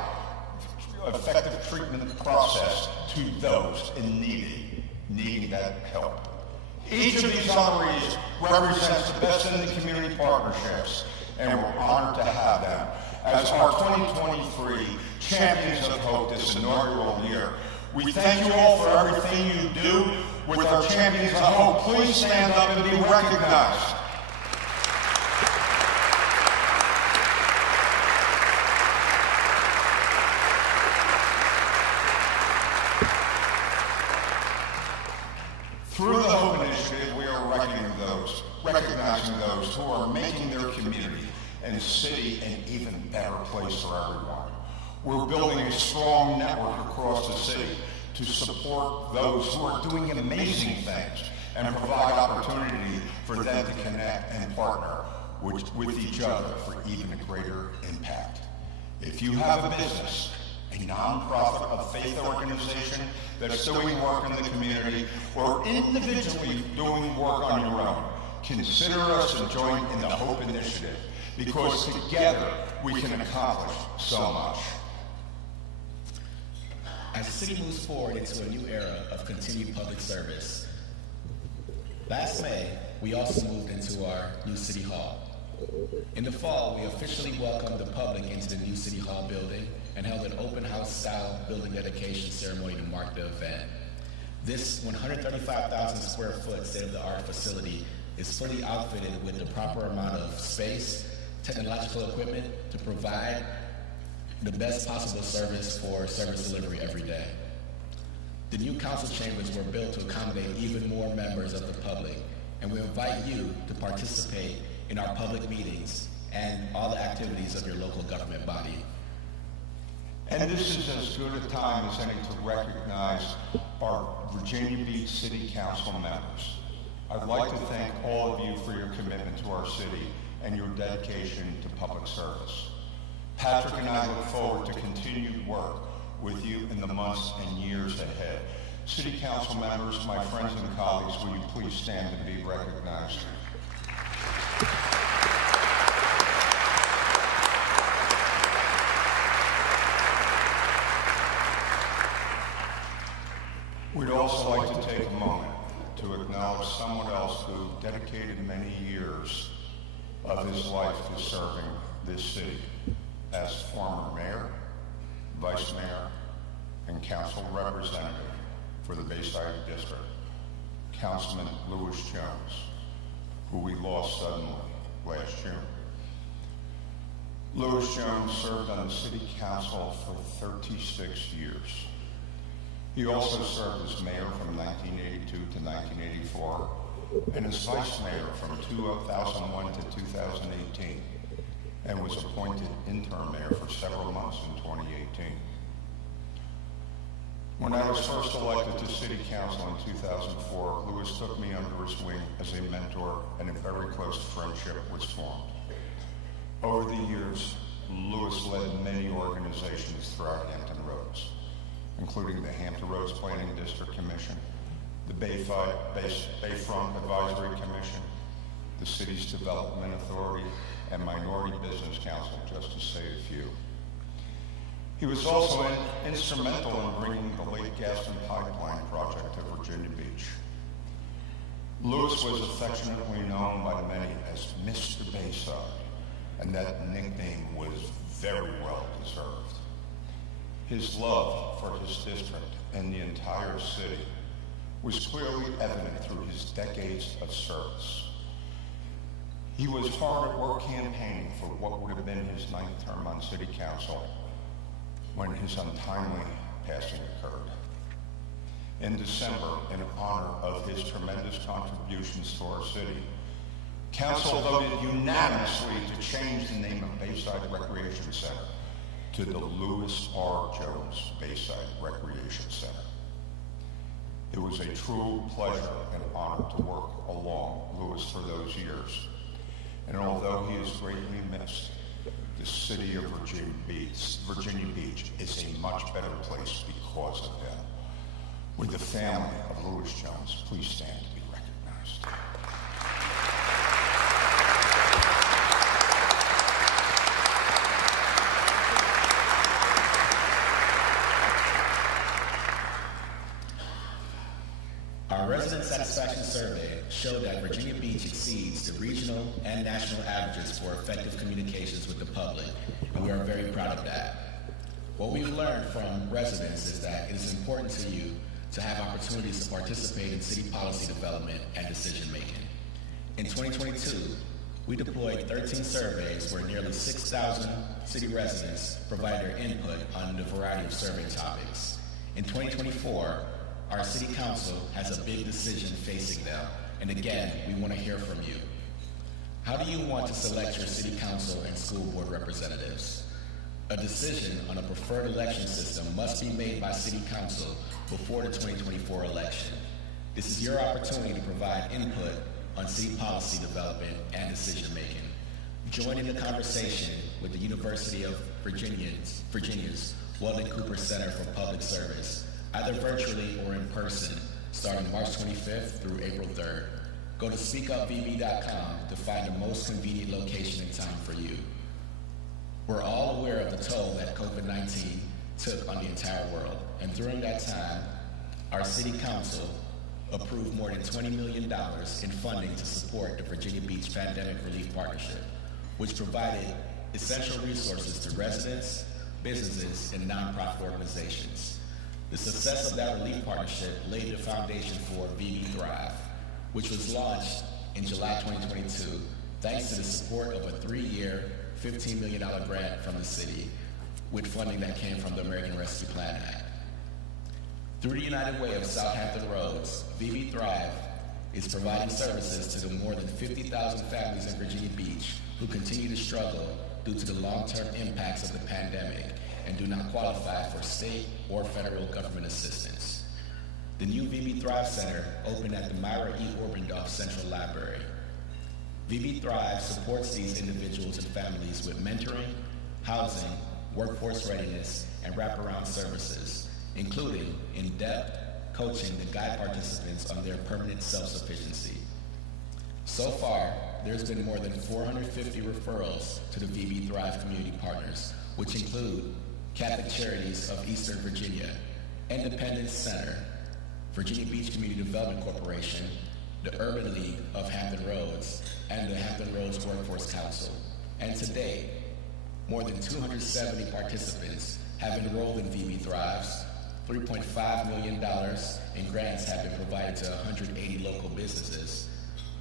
effective treatment process to those in needing that help. Each of these honorees represents the best in the community partnerships, and we're honored to have them as our 2023 Champions of Hope this inaugural year. We thank you all for everything you do with our Champions of Hope. Please stand up and be recognized. Through the HOPE initiative, we are recognizing those who are making their community and city an even better place for everyone. We're building a strong network across the city to support those who are doing amazing things and provide opportunity for them to connect and partner with each other for even a greater impact. If you have a business, a nonprofit, a faith organization that's doing work in the community, or individually doing work on your own, consider us and join in the HOPE initiative, because together we can accomplish so much. As the city moves forward into a new era of continued public service, last May, we also moved into our new City Hall. In the fall, we officially welcomed the public into the new City Hall building and held an open house-style building dedication ceremony to mark the event. This 135,000 square foot state-of-the-art facility is fully outfitted with the proper amount of space, technological equipment to provide the best possible service for service delivery every day. The new council chambers were built to accommodate even more members of the public, and we invite you to participate in our public meetings and all the activities of your local government body. And this is as good a time as any to recognize our Virginia Beach City Council members. I'd like to thank all of you for your commitment to our city and your dedication to public service. Patrick and I look forward to continued work with you in the months and years ahead. City Council members, my friends and colleagues, will you please stand and be recognized? We'd also like to take a moment to acknowledge someone else who dedicated many years of his life to serving this city as former mayor, vice mayor, and council representative for the Bayside District, Councilman Lewis Jones, who we lost suddenly last June. Lewis Jones served on the City Council for 36 years. He also served as mayor from 1982 to 1984 and as vice mayor from 2001 to 2018 and was appointed interim mayor for several months in 2018. When I was first elected to City Council in 2004, Lewis took me under his wing as a mentor and a very close friendship was formed. Over the years, Lewis led many organizations throughout Hampton Roads, including the Hampton Roads Planning District Commission, the Bayfront Advisory Commission, the City's Development Authority, and Minority Business Council, just to say a few. He was also instrumental in bringing the Lake Gaston Pipeline project to Virginia Beach. Lewis was affectionately known by many as Mr. Bayside, and that nickname was very well deserved. His love for his district and the entire city was clearly evident through his decades of service. He was hard at work campaigning for what would have been his 9th term on City Council when his untimely passing occurred. In December, in honor of his tremendous contributions to our city, Council voted unanimously to change the name of Bayside Recreation Center to the Lewis R. Jones Bayside Recreation Center. It was a true pleasure and honor to work along Lewis for those years. And although he is greatly missed, the city of Virginia Beach is a much better place because of him. Would the family of Lewis Jones please stand to be recognized? Our resident satisfaction survey showed that Virginia Beach exceeds the regional and national averages for effective communications with the public, and we are very proud of that. What we've learned from residents is that it is important to you to have opportunities to participate in city policy development and decision-making. In 2022, we deployed 13 surveys where nearly 6,000 city residents provided their input on a variety of survey topics. In 2024, our City Council has a big decision facing them, and again, we want to hear from you. How do you want to select your City Council and school board representatives? A decision on a preferred election system must be made by City Council before the 2024 election. This is your opportunity to provide input on city policy development and decision-making. Join in the conversation with the University of Virginia's Weldon Cooper Center for Public Service, either virtually or in person, starting March 25th through April 3rd. Go to speakupvb.com to find the most convenient location and time for you. We're all aware of the toll that COVID-19 took on the entire world, and during that time, our City Council approved more than $20 million in funding to support the Virginia Beach Pandemic Relief Partnership, which provided essential resources to residents, businesses, and nonprofit organizations. The success of that relief partnership laid the foundation for VB Thrive, which was launched in July 2022, thanks to the support of a 3-year, $15 million grant from the city, with funding that came from the American Rescue Plan Act. Through the United Way of Southampton Roads, VB Thrive is providing services to the more than 50,000 families in Virginia Beach who continue to struggle due to the long-term impacts of the pandemic and do not qualify for state or federal government assistance. The new VB Thrive Center opened at the Myra E. Orbendorf Central Library. VB Thrive supports these individuals and families with mentoring, housing, workforce readiness, and wraparound services, including in-depth coaching to guide participants on their permanent self-sufficiency. So far, there's been more than 450 referrals to the VB Thrive community partners, which include Catholic Charities of Eastern Virginia, Independence Center, Virginia Beach Community Development Corporation, the Urban League of Hampton Roads, and the Hampton Roads Workforce Council. And to date, more than 270 participants have enrolled in VB Thrives. $3.5 million in grants have been provided to 180 local businesses.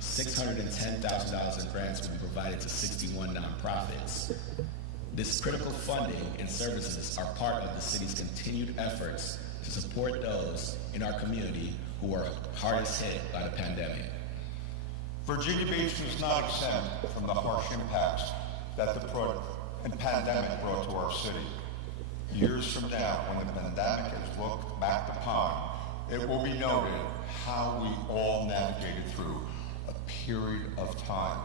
$610,000 in grants will be provided to 61 nonprofits. This critical funding and services are part of the city's continued efforts to support those in our community who are hardest hit by the pandemic. Virginia Beach is not exempt from the harsh impacts that the pandemic brought to our city. Years from now, when the pandemic is looked back upon, it will be noted how we all navigated through a period of time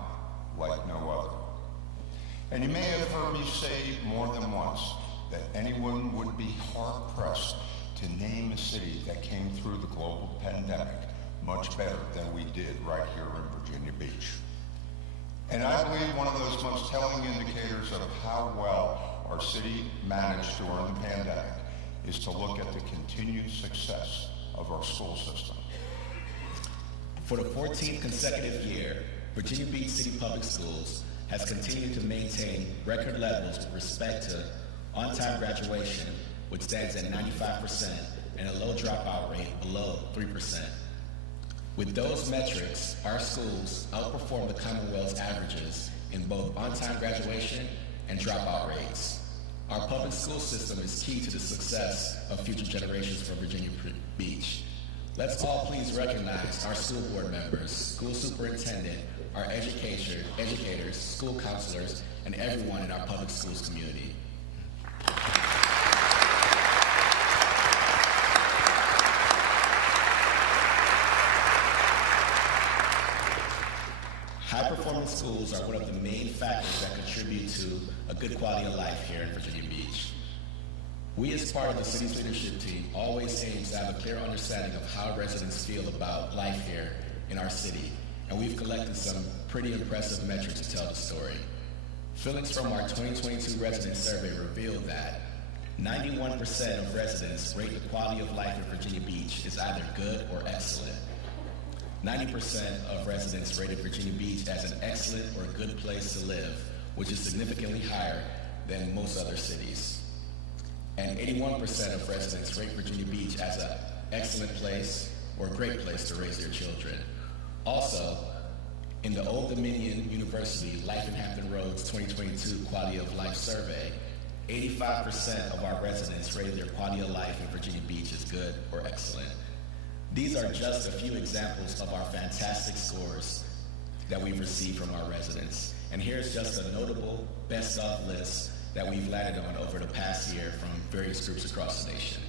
like no other. And you may have heard me say more than once that anyone would be hard-pressed to name a city that came through the global pandemic much better than we did right here in Virginia Beach. And I believe one of those most telling indicators of how well our city managed during the pandemic is to look at the continued success of our school system. For the 14th consecutive year, Virginia Beach City Public Schools has continued to maintain record levels with respect to on-time graduation, which stands at 95%, and a low dropout rate below 3%. With those metrics, our schools outperform the Commonwealth's averages in both on-time graduation and dropout rates. Our public school system is key to the success of future generations from Virginia Beach. Let's all please recognize our school board members, school superintendent, our educators, school counselors, and everyone in our public schools community. High-performing schools are one of the main factors that contribute to a good quality of life here in Virginia Beach. We, as part of the city's leadership team, always aim to have a clear understanding of how residents feel about life here in our city, and we've collected some pretty impressive metrics to tell the story. Feelings from our 2022 resident survey revealed that 91% of residents rate the quality of life in Virginia Beach is either good or excellent. 90% of residents rated Virginia Beach as an excellent or good place to live, which is significantly higher than most other cities. And 81% of residents rate Virginia Beach as an excellent place or a great place to raise their children. Also, in the Old Dominion University Life in Hampton Roads 2022 Quality of Life Survey, 85% of our residents rated their quality of life in Virginia Beach as good or excellent. These are just a few examples of our fantastic scores that we've received from our residents. And here's just a notable best of list that we've landed on over the past year from various groups across the nation.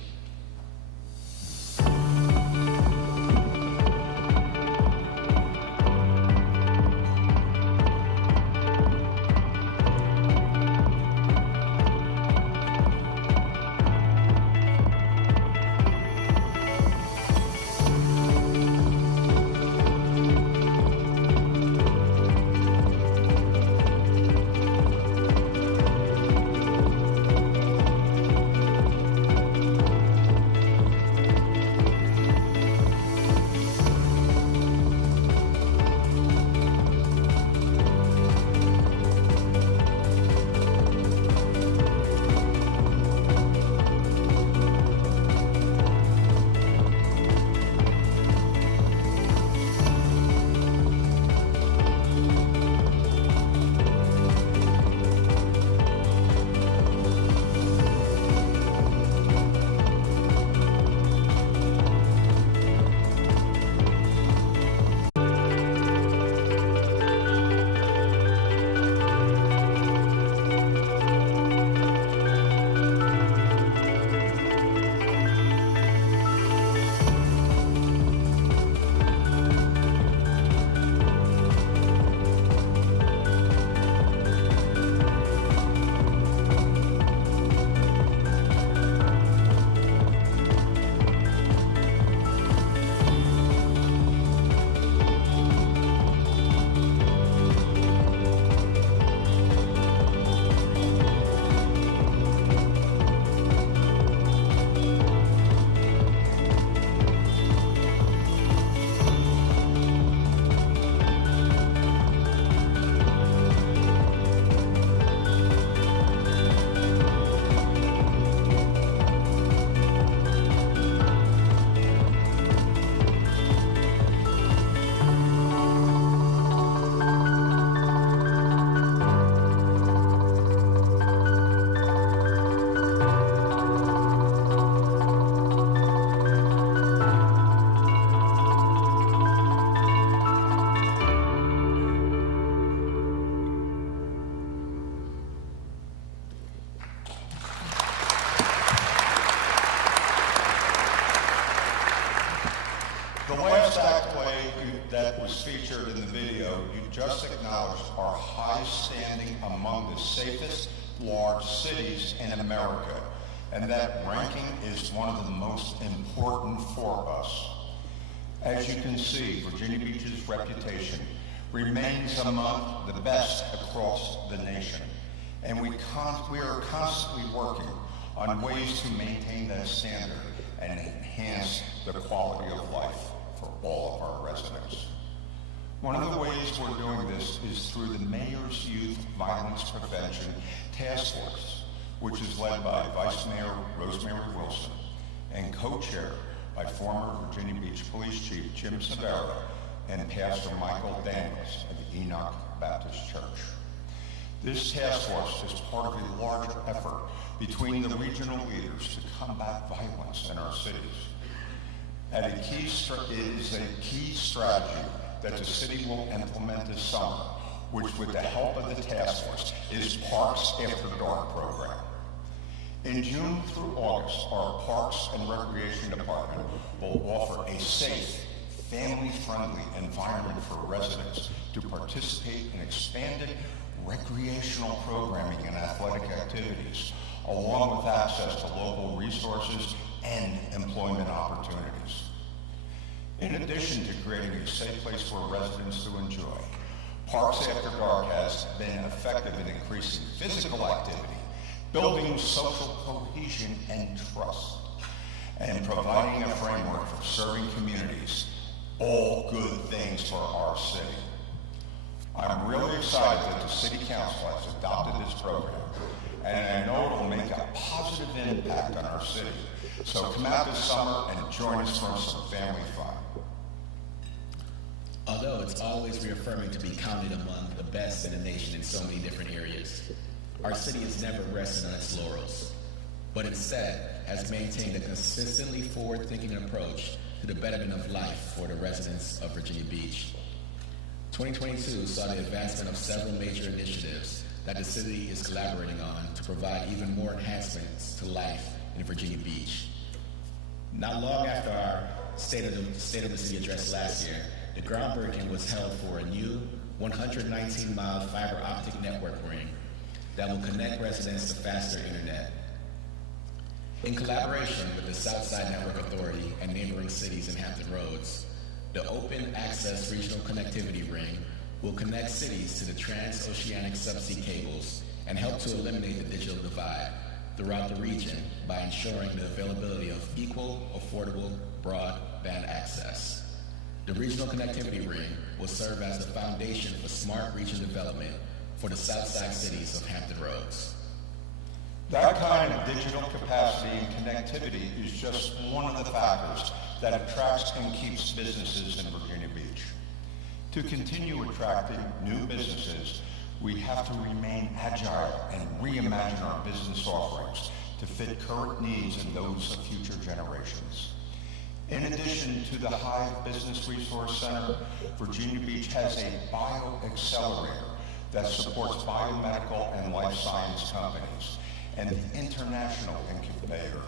that play that was featured in the video, you just acknowledged our high standing among the safest large cities in America, and that ranking is one of the most important for us. As you can see, Virginia Beach's reputation remains among the best across the nation, and we are constantly working on ways to maintain that standard and enhance the quality of life for all of our residents. One of the ways we're doing this is through the Mayor's Youth Violence Prevention Task Force, which is led by Vice Mayor Rosemary Wilson and co-chaired by former Virginia Beach Police Chief Jim Severa and Pastor Michael Daniels of Enoch Baptist Church. This task force is part of a larger effort between the regional leaders to combat violence in our cities. It is a key strategy that the city will implement this summer, which with the help of the task force is Parks After Dark program. In June through August, our Parks and Recreation Department will offer a safe, family-friendly environment for residents to participate in expanded recreational programming and athletic activities, along with access to local resources and employment opportunities. In addition to creating a safe place for residents to enjoy, Parks After Dark has been effective in increasing physical activity, building social cohesion and trust, and providing a framework for serving communities, all good things for our city. I'm really excited that the City Council has adopted this program, and I know it will make a positive impact on our city. So come out this summer and join us for some family fun. Although it's always reaffirming to be counted among the best in the nation in so many different areas, our city has never rested on its laurels, but instead has maintained a consistently forward-thinking approach to the betterment of life for the residents of Virginia Beach. 2022 saw the advancement of several major initiatives that the city is collaborating on to provide even more enhancements to life in Virginia Beach. Not long after our State of the City address last year, the groundbreaking was held for a new 119-mile fiber optic network ring that will connect residents to faster internet. In collaboration with the Southside Network Authority and neighboring cities in Hampton Roads, the Open Access Regional Connectivity Ring will connect cities to the transoceanic subsea cables and help to eliminate the digital divide throughout the region by ensuring the availability of equal, affordable broadband access. The Regional Connectivity Ring will serve as the foundation for smart region development for the Southside cities of Hampton Roads. That kind of digital capacity and connectivity is just one of the factors that attracts and keeps businesses in Virginia Beach. To continue attracting new businesses, we have to remain agile and reimagine our business offerings to fit current needs and those of future generations. In addition to the Hive Business Resource Center, Virginia Beach has a bio-accelerator that supports biomedical and life science companies, and the International Incubator,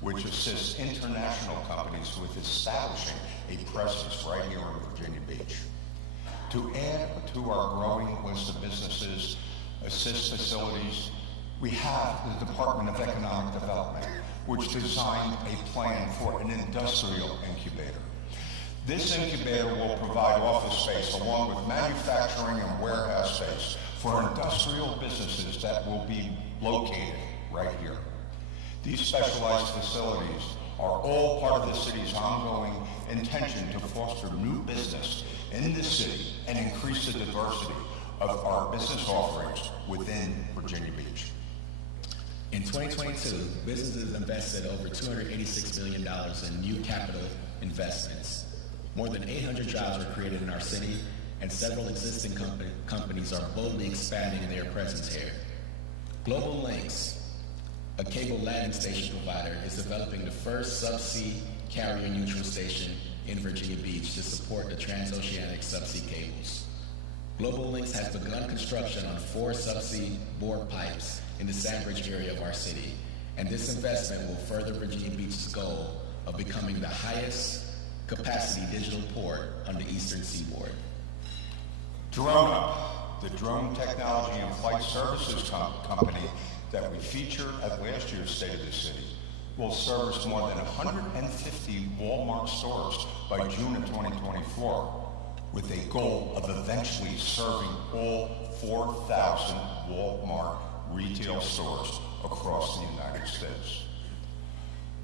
which assists international companies with establishing a presence right here in Virginia Beach. To add to our growing list of businesses, assist facilities, we have the Department of Economic Development, which designed a plan for an industrial incubator. This incubator will provide office space along with manufacturing and warehouse space for industrial businesses that will be located right here. These specialized facilities are all part of the city's ongoing intention to foster new business in this city and increase the diversity of our business offerings within Virginia Beach. In 2022, businesses invested over $286 million in new capital investments. More than 800 jobs were created in our city, and several existing companies are boldly expanding their presence here. Global Links, a cable landing station provider, is developing the first subsea carrier neutral station in Virginia Beach to support the transoceanic subsea cables. Global Links has begun construction on 4 subsea bore pipes in the Sandbridge area of our city, and this investment will further Virginia Beach's goal of becoming the highest capacity digital port on the eastern seaboard. DroneUp, the drone technology and flight services company that we featured at last year's State of the City, will service more than 150 Walmart stores by June of 2024, with a goal of eventually serving all 4,000 Walmart retail stores across the United States.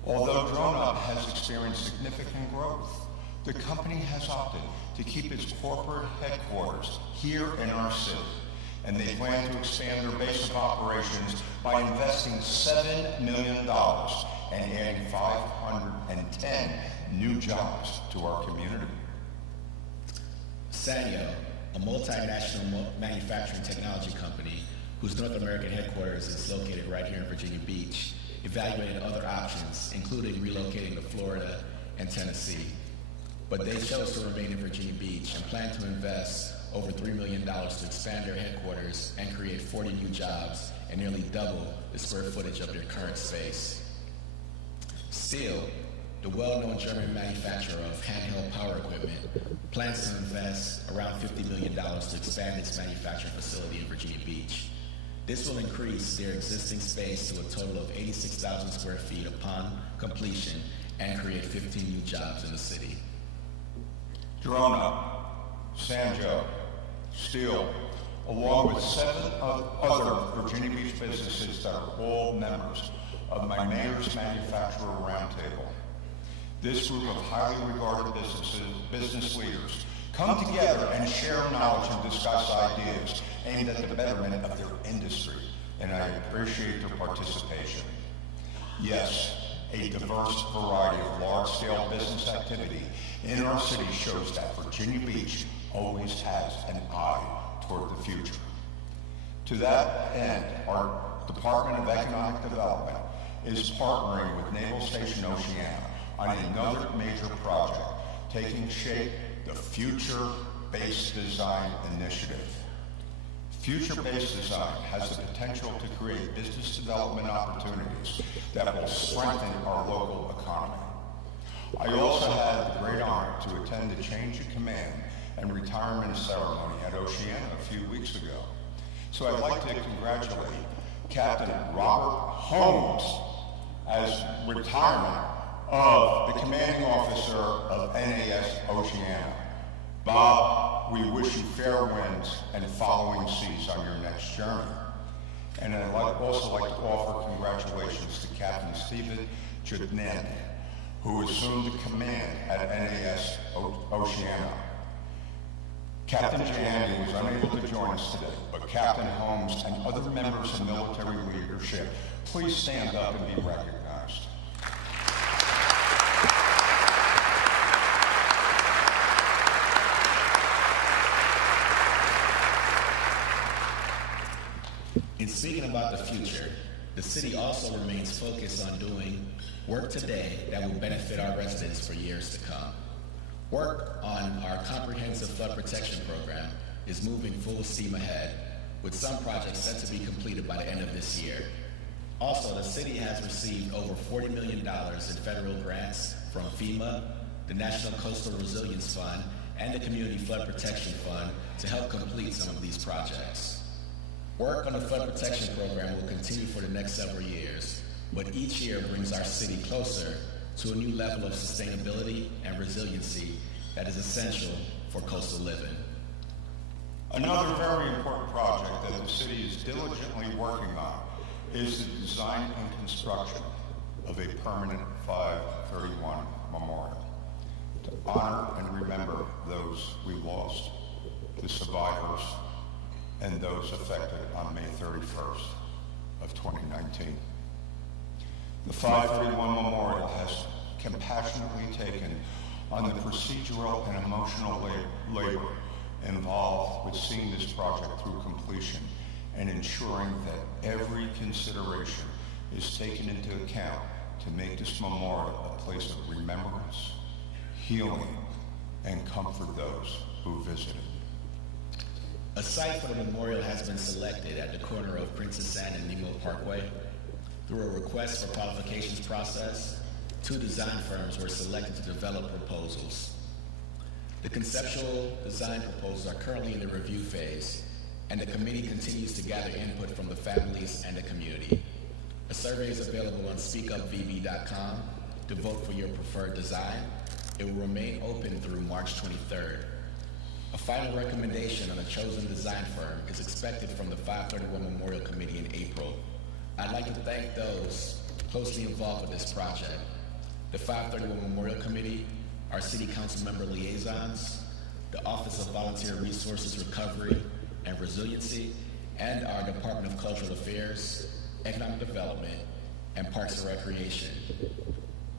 Although DroneUp has experienced significant growth, the company has opted to keep its corporate headquarters here in our city, and they plan to expand their base of operations by investing $7 million and adding 510 new jobs to our community. Sanyo, a multinational manufacturing technology company whose North American headquarters is located right here in Virginia Beach, evaluated other options, including relocating to Florida and Tennessee. But they chose to remain in Virginia Beach and plan to invest over $3 million to expand their headquarters and create 40 new jobs and nearly double the square footage of their current space. Still, the well-known German manufacturer of handheld power equipment plans to invest around $50 million to expand its manufacturing facility in Virginia Beach. This will increase their existing space to a total of 86,000 square feet upon completion and create 15 new jobs in the city. DroneUp, Sanyo, Steel, along with 7 other Virginia Beach businesses that are all members of my Mayor's Manufacturer Roundtable. This group of highly regarded business leaders come together and share knowledge and discuss ideas aimed at the betterment of their industry, and I appreciate their participation. Yes, a diverse variety of large-scale business activity in our city shows that Virginia Beach always has an eye toward the future. To that end, our Department of Economic Development is partnering with Naval Station Oceana on another major project taking shape, the Future-Based Design Initiative. Future-based design has the potential to create business development opportunities that will strengthen our local economy. I also had the great honor to attend the change of command and retirement ceremony at Oceana a few weeks ago. So I'd like to congratulate Captain Robert Holmes as retirement of the commanding officer of NAS Oceana. Bob, we wish you fair winds and following seas on your next journey. And I'd also like to offer congratulations to Captain Stephen Duhaney, who assumed the command at NAS Oceana. Captain Duhaney was unable to join us today, but Captain Holmes and other members of military leadership, please stand up and be recognized. In speaking about the future, the city also remains focused on doing work today that will benefit our residents for years to come. Work on our comprehensive flood protection program is moving full steam ahead, with some projects set to be completed by the end of this year. Also, the city has received over $40 million in federal grants from FEMA, the National Coastal Resilience Fund, and the Community Flood Protection Fund to help complete some of these projects. Work on the flood protection program will continue for the next several years, but each year brings our city closer to a new level of sustainability and resiliency that is essential for coastal living. Another very important project that the city is diligently working on is the design and construction of a permanent 531 memorial to honor and remember those we lost, the survivors, and those affected on May 31st of 2019. The 531 Memorial has compassionately taken on the procedural and emotional labor involved with seeing this project through completion and ensuring that every consideration is taken into account to make this memorial a place of remembrance, healing, and comfort those who visit it. A site for the memorial has been selected at the corner of Princess Anne and Nemo Parkway. Through a request for qualifications process, 2 design firms were selected to develop proposals. The conceptual design proposals are currently in the review phase, and the committee continues to gather input from the families and the community. A survey is available on speakupvb.com to vote for your preferred design. It will remain open through March 23rd. A final recommendation on a chosen design firm is expected from the 531 Memorial Committee in April. I'd like to thank those closely involved with this project: the 531 Memorial Committee, our City Council member liaisons, the Office of Volunteer Resources Recovery and Resiliency, and our Department of Cultural Affairs, Economic Development, and Parks and Recreation.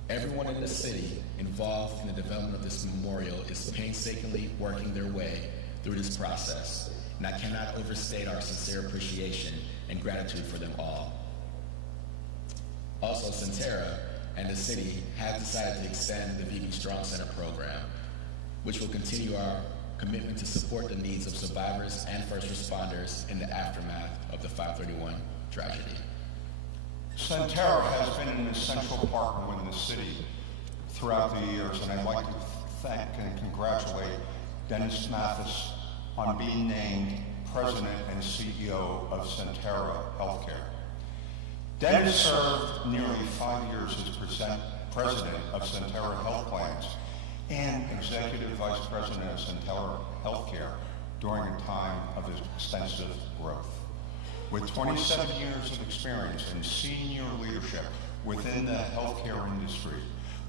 Everyone in the city involved in the development of this memorial is painstakingly working their way through this process, and I cannot overstate our sincere appreciation and gratitude for them all. Also, Centerra and the city have decided to extend the VB Strong Center program, which will continue our commitment to support the needs of survivors and first responders in the aftermath of the 531 tragedy. Centerra has been an essential partner with the city throughout the years, and I'd like to thank and congratulate Dennis Mathis on being named President and CEO of Centerra Healthcare. Dennis served nearly 5 years as President of Centerra Health Plans and Executive Vice President of Centerra Healthcare during a time of extensive growth. With 27 years of experience in senior leadership within the healthcare industry,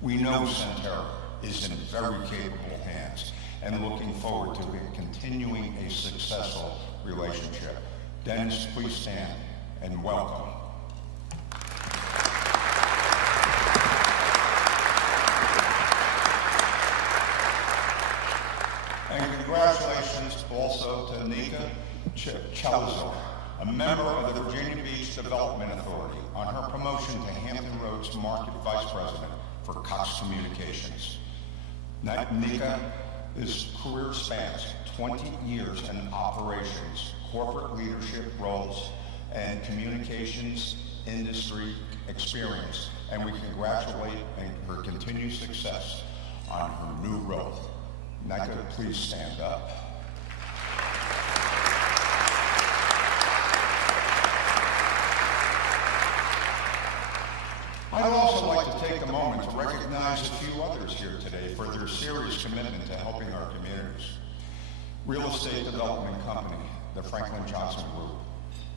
we know Centerra is in very capable hands and looking forward to continuing a successful relationship. Dennis, please stand and welcome. And congratulations also to Nika Chalazar, a member of the Virginia Beach Development Authority, on her promotion to Hampton Roads Market Vice President for Cox Communications. Nika's career spans 20 years in operations, corporate leadership roles, and communications industry experience, and we congratulate her continued success on her new role. Nika, please stand up. I'd also like to take a moment to recognize a few others here today for their serious commitment to helping our communities. Real estate development company, the Franklin Johnson Group,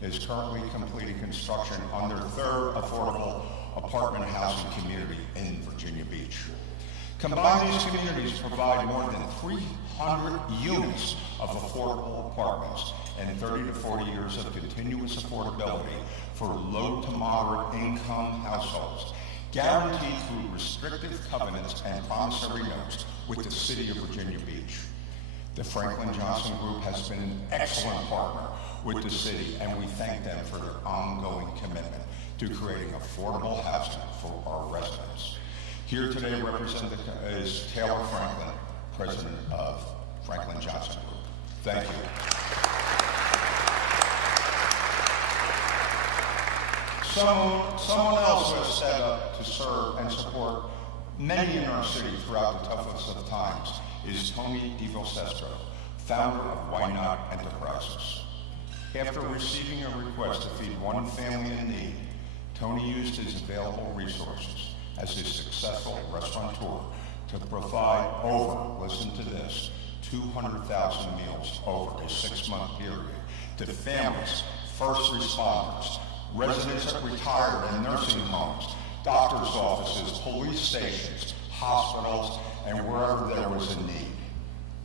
is currently completing construction on their 3rd affordable apartment housing community in Virginia Beach. Combined, these communities provide more than 300 units of affordable apartments and 30 to 40 years of continuous affordability for low to moderate income households, guaranteed through restrictive covenants and promissory notes with the City of Virginia Beach. The Franklin Johnson Group has been an excellent partner with the city, and we thank them for their ongoing commitment to creating affordable housing for our residents. Here today is Taylor Franklin, President of Franklin Johnson Group. Thank you. Someone else who has stepped up to serve and support many in our city throughout the toughest of times is Tony DiValsestro, founder of Why Not Enterprises. After receiving a request to feed one family in need, Tony used his available resources as his successful restaurateur to provide over, listen to this, 200,000 meals over a 6-month period to families, first responders, residents that retired in nursing homes, doctors' offices, police stations, hospitals, and wherever there was a need.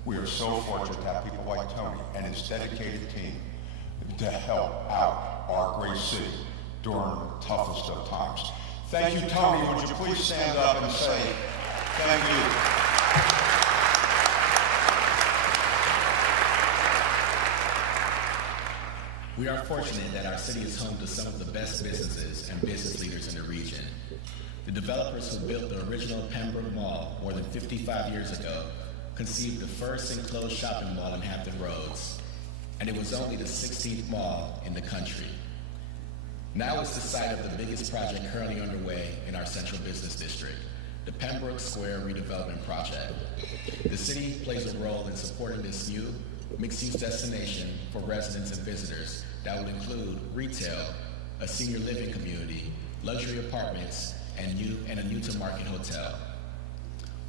We are so fortunate to have people like Tony and his dedicated team to help out our great city during the toughest of times. Thank you, Tony. Would you please stand up and say thank you? We are fortunate that our city is home to some of the best businesses and business leaders in the region. The developers who built the original Pembroke Mall more than 55 years ago conceived the first enclosed shopping mall in Hampton Roads, and it was only the 16th mall in the country. Now it's the site of the biggest project currently underway in our central business district, the Pembroke Square redevelopment project. The city plays a role in supporting this new mixed-use destination for residents and visitors that will include retail, a senior living community, luxury apartments, and a new-to-market hotel.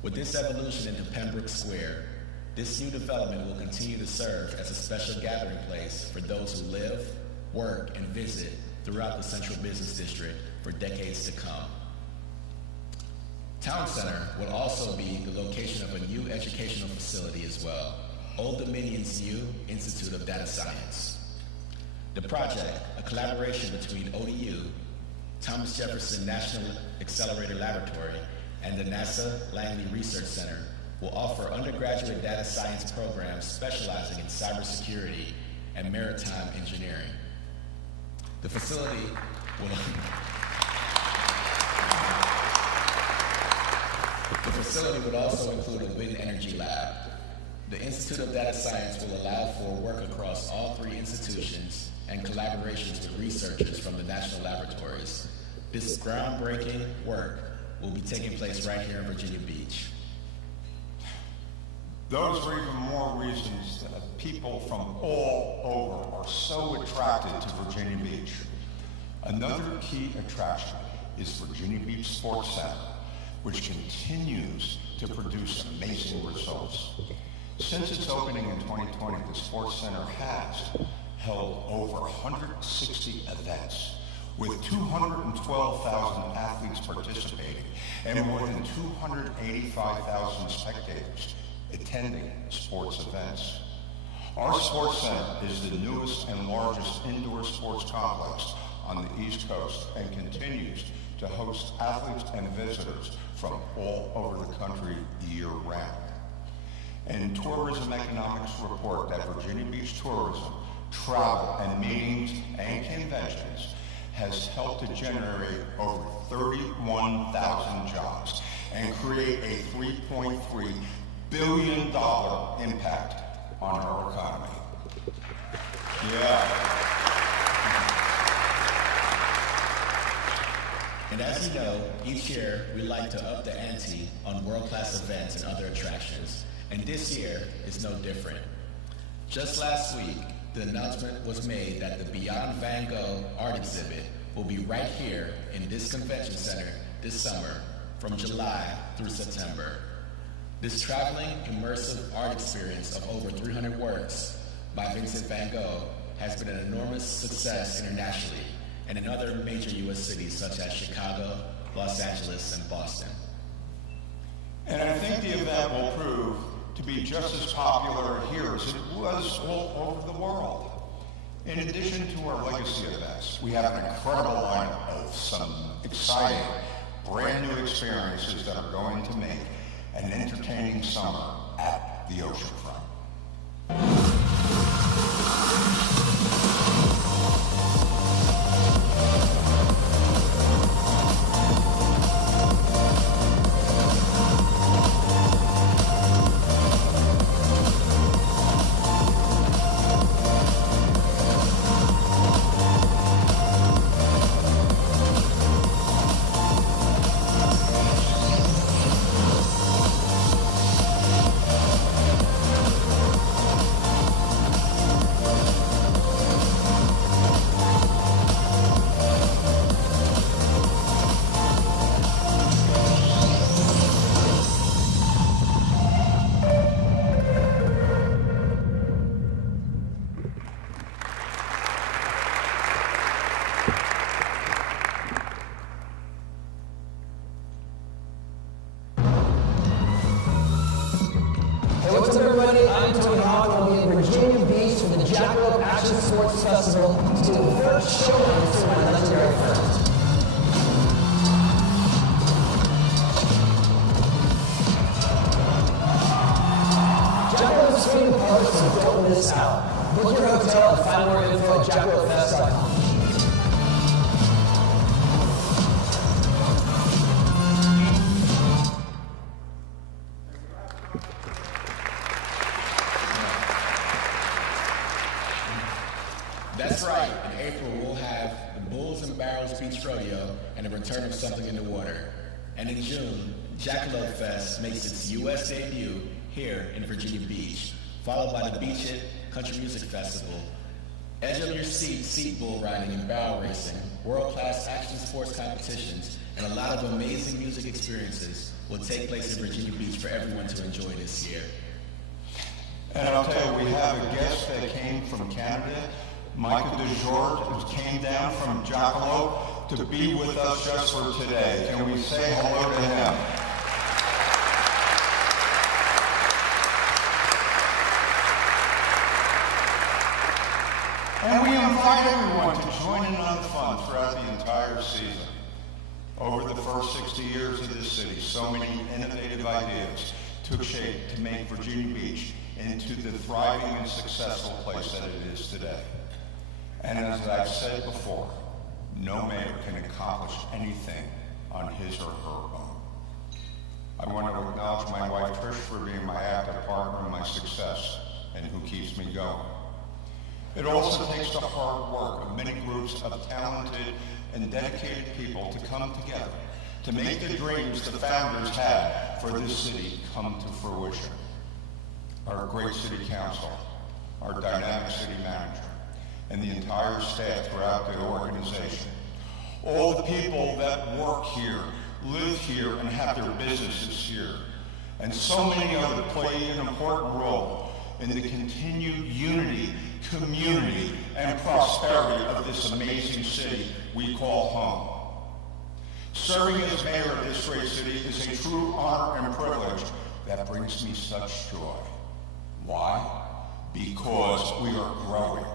With this evolution into Pembroke Square, this new development will continue to serve as a special gathering place for those who live, work, and visit throughout the Central Business District for decades to come. Town Center will also be the location of a new educational facility as well, Old Dominion's new Institute of Data Science. The project, a collaboration between ODU, Thomas Jefferson National Accelerator Laboratory, and the NASA Langley Research Center, will offer undergraduate data science programs specializing in cybersecurity and maritime engineering. The facility would also include a wind energy lab. The Institute of Data Science will allow for work across all three institutions and collaborations with researchers from the national laboratories. This groundbreaking work will be taking place right here in Virginia Beach. Those are even more reasons that people from all over are so attracted to Virginia Beach. Another key attraction is Virginia Beach Sports Center, which continues to produce amazing results. Since its opening in 2020, the Sports Center has held over 160 events, with 212,000 athletes participating and more than 285,000 spectators attending sports events. Our Sports Center is the newest and largest indoor sports complex on the East Coast and continues to host athletes and visitors from all over the country year-round. And Tourism Economics report that Virginia Beach tourism, travel, and meetings and conventions has helped to generate over 31,000 jobs and create a $3.3 billion impact on our economy. Yeah. And as you know, each year we like to up the ante on world-class events and other attractions. And this year is no different. Just last week, the announcement was made that the Beyond Van Gogh art exhibit will be right here in this convention center this summer from July through September. This traveling, immersive art experience of over 300 works by Vincent van Gogh has been an enormous success internationally and in other major U.S. cities such as Chicago, Los Angeles, and Boston. And I think the event will prove to be just as popular here as it was all over the world. In addition to our legacy events, we have an incredible lineup of some exciting, brand new experiences that are going to make an entertaining summer at the oceanfront. Festival to do the first showcase to my legendary friends. Jackalope Swing Parks, so don't miss out. Book your hotel and find more info at jackalopefest.com. That's right, in April we'll have the Bulls and Barrels Beach Rodeo and the return of Something in the Water. And in June, Jackalope Fest makes its U.S. debut here in Virginia Beach, followed by the Beach It Country Music Festival, edge of your seat bull riding and barrel racing, world-class action sports competitions, and a lot of amazing music experiences will take place in Virginia Beach for everyone to enjoy this year. And I'll tell you, we have a guest that came from Canada, Micah DeJour, who came down from Jackalope to be with us just for today. Can we say hello to him? And we invite everyone to join in on the fun throughout the entire season. Over the first 60 years of this city, so many innovative ideas took shape to make Virginia Beach into the thriving and successful place that it is today. And as I've said before, no mayor can accomplish anything on his or her own. I want to acknowledge my wife Trish for being my active partner in my success and who keeps me going. It also takes the hard work of many groups of talented and dedicated people to come together to make the dreams the founders had for this city come to fruition. Our great city council, our dynamic city manager, and the entire staff throughout the organization. All the people that work here, live here, and have their businesses here. And so many others play an important role in the continued unity, community, and prosperity of this amazing city we call home. Serving as mayor of this great city is a true honor and privilege that brings me such joy. Why? Because we are growing.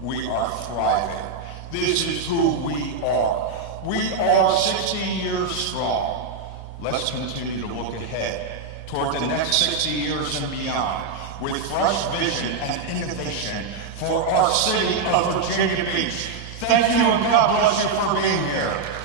We are thriving. This is who we are. We are 60 years strong. Let's continue to look ahead toward the next 60 years and beyond with fresh vision and innovation for our city of Virginia Beach. Thank you and God bless you for being here.